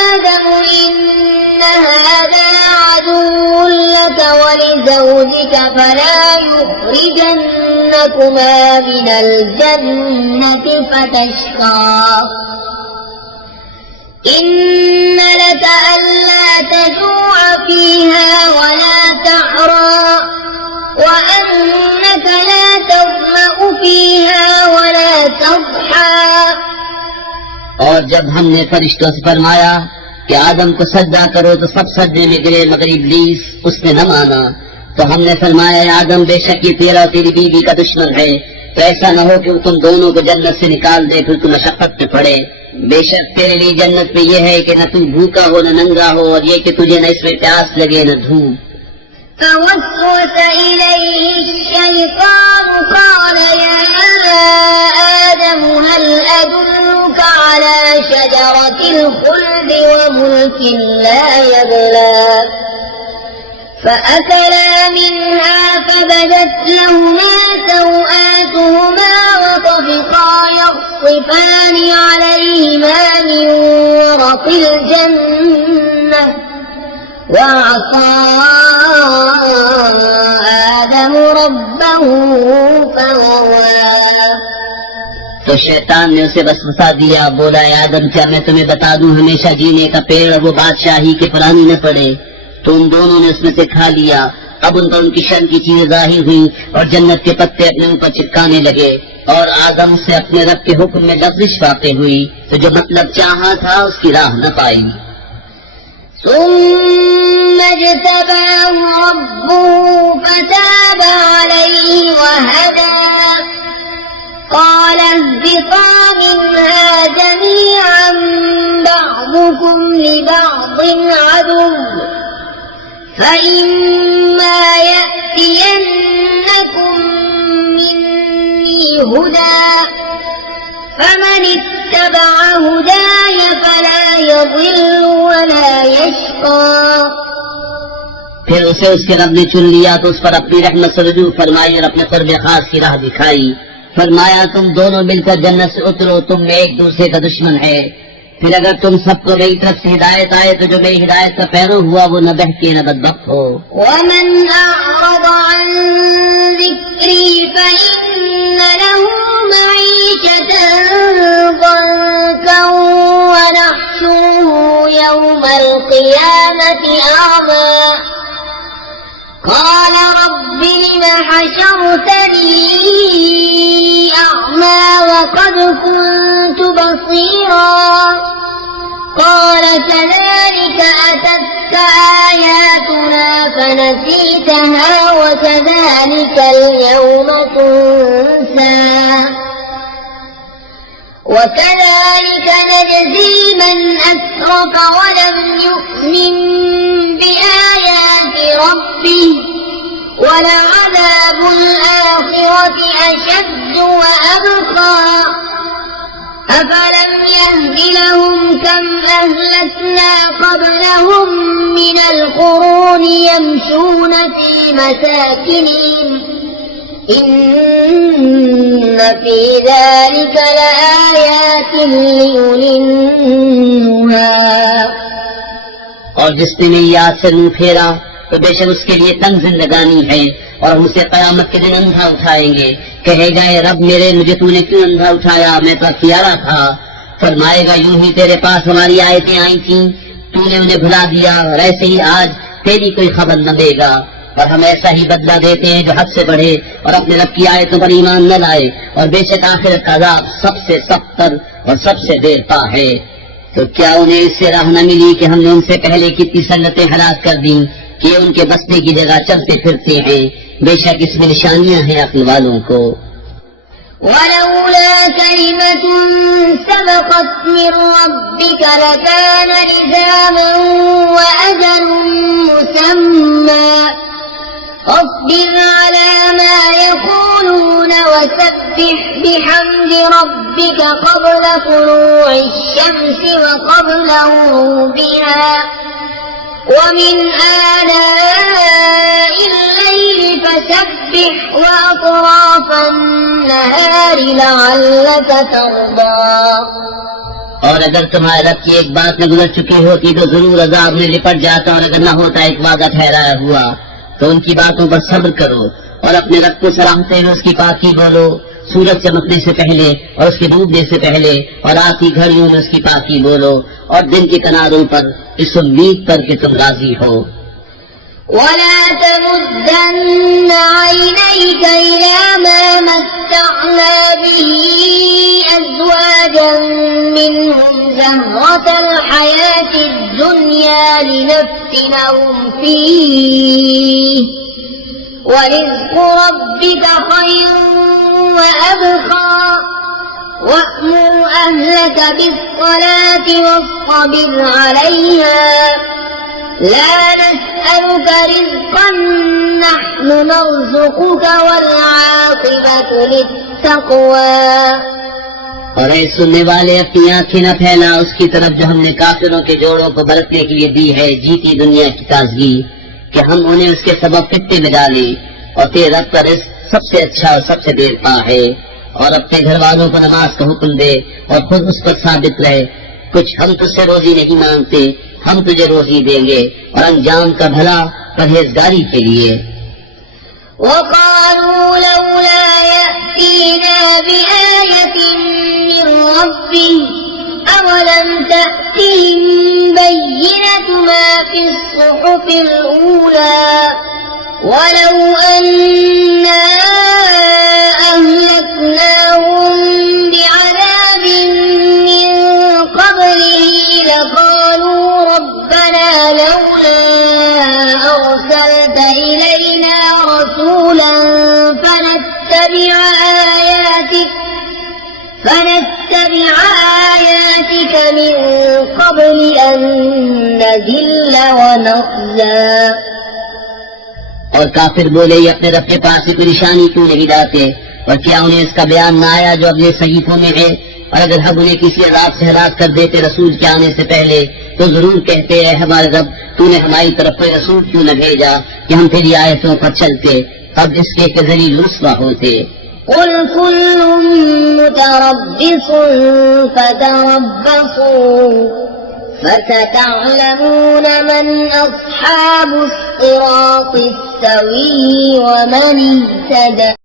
آدَمُ إِنَّ هَذَا عَدُوٌّ لَكَ وَلِزَوْجِكَ فَلَا يُخْرِجَنَّكُمَا مِنَ الْجَنَّةِ فَتَشْقَى إن لك ألا تجوع فيها ولا تعرى وأنك لا تظمأ فيها ولا تضحى और जब हमने फरिश्तों से फरमाया कि आदम को सजदा करो तो सब सजदे में गिरे मगर इब्लीस उसने न माना। तो हमने फरमाया आदम बेशक ये तेरा और तेरी बीवी का दुश्मन है, तो ऐसा न हो कि वो तुम दोनों को जन्नत से निकाल दे फिर तू मशक्कत में पड़े। बेशक तेरे लिए जन्नत में ये है कि न तू भूखा हो न नंगा हो, और ये कि तुझे न इसमें प्यास लगे न धूप। فوسوس إليه الشيطان قال يا آدم هل أدلك على شجرة الخلد وملك لا يبلى فأكلا منها فبدت لهما سوآتهما وطفقا يخصفان عليهما من ورق الجنة وعصى آدم ربه فغوى। तो शैतान ने उसे वसवसा दिया, बोला आदम क्या मैं तुम्हें बता दूं हमेशा जीने का पेड़ और वो बादशाही के पुरानी न पड़े। तो उन दोनों ने उसमें से खा लिया। अब उन पर उनकी शर्म की चीजें जाहिर हुई और जन्नत के पत्ते अपने ऊपर चिपकाने लगे, और आदम से अपने रब के हुक्म में लफ्जिश वाक़ हुई, तो जो मतलब चाहा था उसकी राह न पाई। ثم اجتباه ربه فتاب عليه وهدى قال اهبطا منها جميعا بعضكم لبعض عدو فإما يأتينكم مني هدى فمن اتبع هداي فلا يضل ولا يشقى। फिर उसे उसके रब ने चुन लिया तो उस पर अपनी रहमत से रुजू फरमाई और अपने क़ुर्ब खास की राह दिखाई। फरमाया तुम दोनों मिलकर जन्नत से उतरो, तुम में एक दूसरे का दुश्मन है। फिर अगर तुम सबको मेरी तरफ से हिदायत आए तो जो मेरी हिदायत का पैरो हुआ वो न बहके न बदबख्त हो। ومن أعرض عن ذكري فإن له معيشة ضنكا ونحشره يوم القيامة أعمى قال رب لم حشرتني أعمى وقد كنت بصيرا قال كذلك أتتك آياتنا فنسيتها وكذلك اليوم تنسى وكذلك نجزي من أسرف ولم يؤمن بآيات ربه ولعذاب الآخرة أشد وأبقى أفلم يهد لهم كم أهلكنا قبلهم من القرون يمشون في مساكنهم إن في ذلك لآيات لأولي النهى। और जिसने मेरी याद से मुंह फेरा तो बेशक उसके लिए तंग जिंदगानी है, और हम उसे क़यामत के दिन अंधा उठाएंगे। कहेगा ये रब मेरे मुझे तूने क्यों अंधा उठाया, मैं तो अखियारा था। फरमाएगा यूं ही तेरे पास हमारी आयतें आई थीं, तूने उन्हें भुला दिया, और ऐसे ही आज तेरी कोई खबर न देगा। और हम ऐसा ही बदला देते हैं जो हद से बढ़े और अपने रब की आयतों पर ईमान न लाए, और बेशक आखिरत का अज़ाब सबसे सख्तर और सबसे देरपा है। तो क्या उन्हें इससे राह न मिली कि हमने उनसे पहले कितनी सन्नतें हलाक कर दी कि उनके बसने की जगह चलते फिरते हैं। बेशक इसमें निशानियां हैं अक्ल वालों को। ولولا كلمة سبقت من ربك لكان لزاما وأجل مسمى فاصبر على ما يقولون وسبح بحمد ربك قبل طلوع الشمس وقبل غروبها ومن آلاء الليل فسبح وأطراف النهار لعلك ترضى। और अगर तुम्हारे रब की एक बात न गुजर चुकी होती तो जरूर अजाब में लिपट जाता, और अगर न होता एक वादा ठहराया हुआ तो उनकी बातों पर सब्र करो और अपने रब को सराहते हुए उसकी पाकी बोलो। सूरज चमकने से पहले और उसके डूबने से पहले और आती घड़ियों में उसकी पाकी बोलो, और दिन के किनारों पर इस उम्मीद पर कि तुम राजी हो। ولا تمدن عينيك إلى ما متعنا به أزواجا منهم زهرة الحياة الدنيا لنفتنهم فيه ورزق ربك خير وأبقى وأمر أهلك بالصلاة واصطبر عليها لا نسألك رزقا نحن نرزقك والعاقبة للتقوى और ऐ सुनने वाले अपनी आंखें न फैला उसकी तरफ जो हमने काफिरों के जोड़ों को बरतने के लिए दी है जीती दुनिया की ताजगी कि हम उन्हें उसके सबब फित्ते में डालें और तेरे रब का रिज़्क़ सबसे अच्छा और सबसे देरपा है और अपने घर वालों को नमाज का हुक्म दे और खुद उस पर साबित रहे कुछ हम तुझसे रोजी नहीं मांगते हम तुझे रोजी देंगे और अंजाम का भला परहेजगारी के लिए وقالوا لولا يأتينا بآية من ربه أولم تأتهم بينة ما في الصحف الأولى ولو أنا أهلكناهم بعذاب من قبله لقالوا ربنا لولا أرسلت إلينا رسولا فنتبع آياتك من قبل أن نذل ونخزى और काफिर बोले ये अपने रब के पास से कोई निशानी क्यों नहीं लाते और क्या उन्हें इसका बयान न आया जो अपने सहीफों में है और अगर हम उन्हें किसी अज़ाब से हलाक कर देते रसूल के आने से पहले तो जरूर कहते हैं हमारे रब तूने हमारी तरफ कोई रसूल क्यों न भेजा कि हम तेरी आयतों पर चलते अब इसके के ज़लील रुस्वा होते قل كل متربص فتربصوا فستعلمون من أصحاب الصراط السوي ومن اهتدى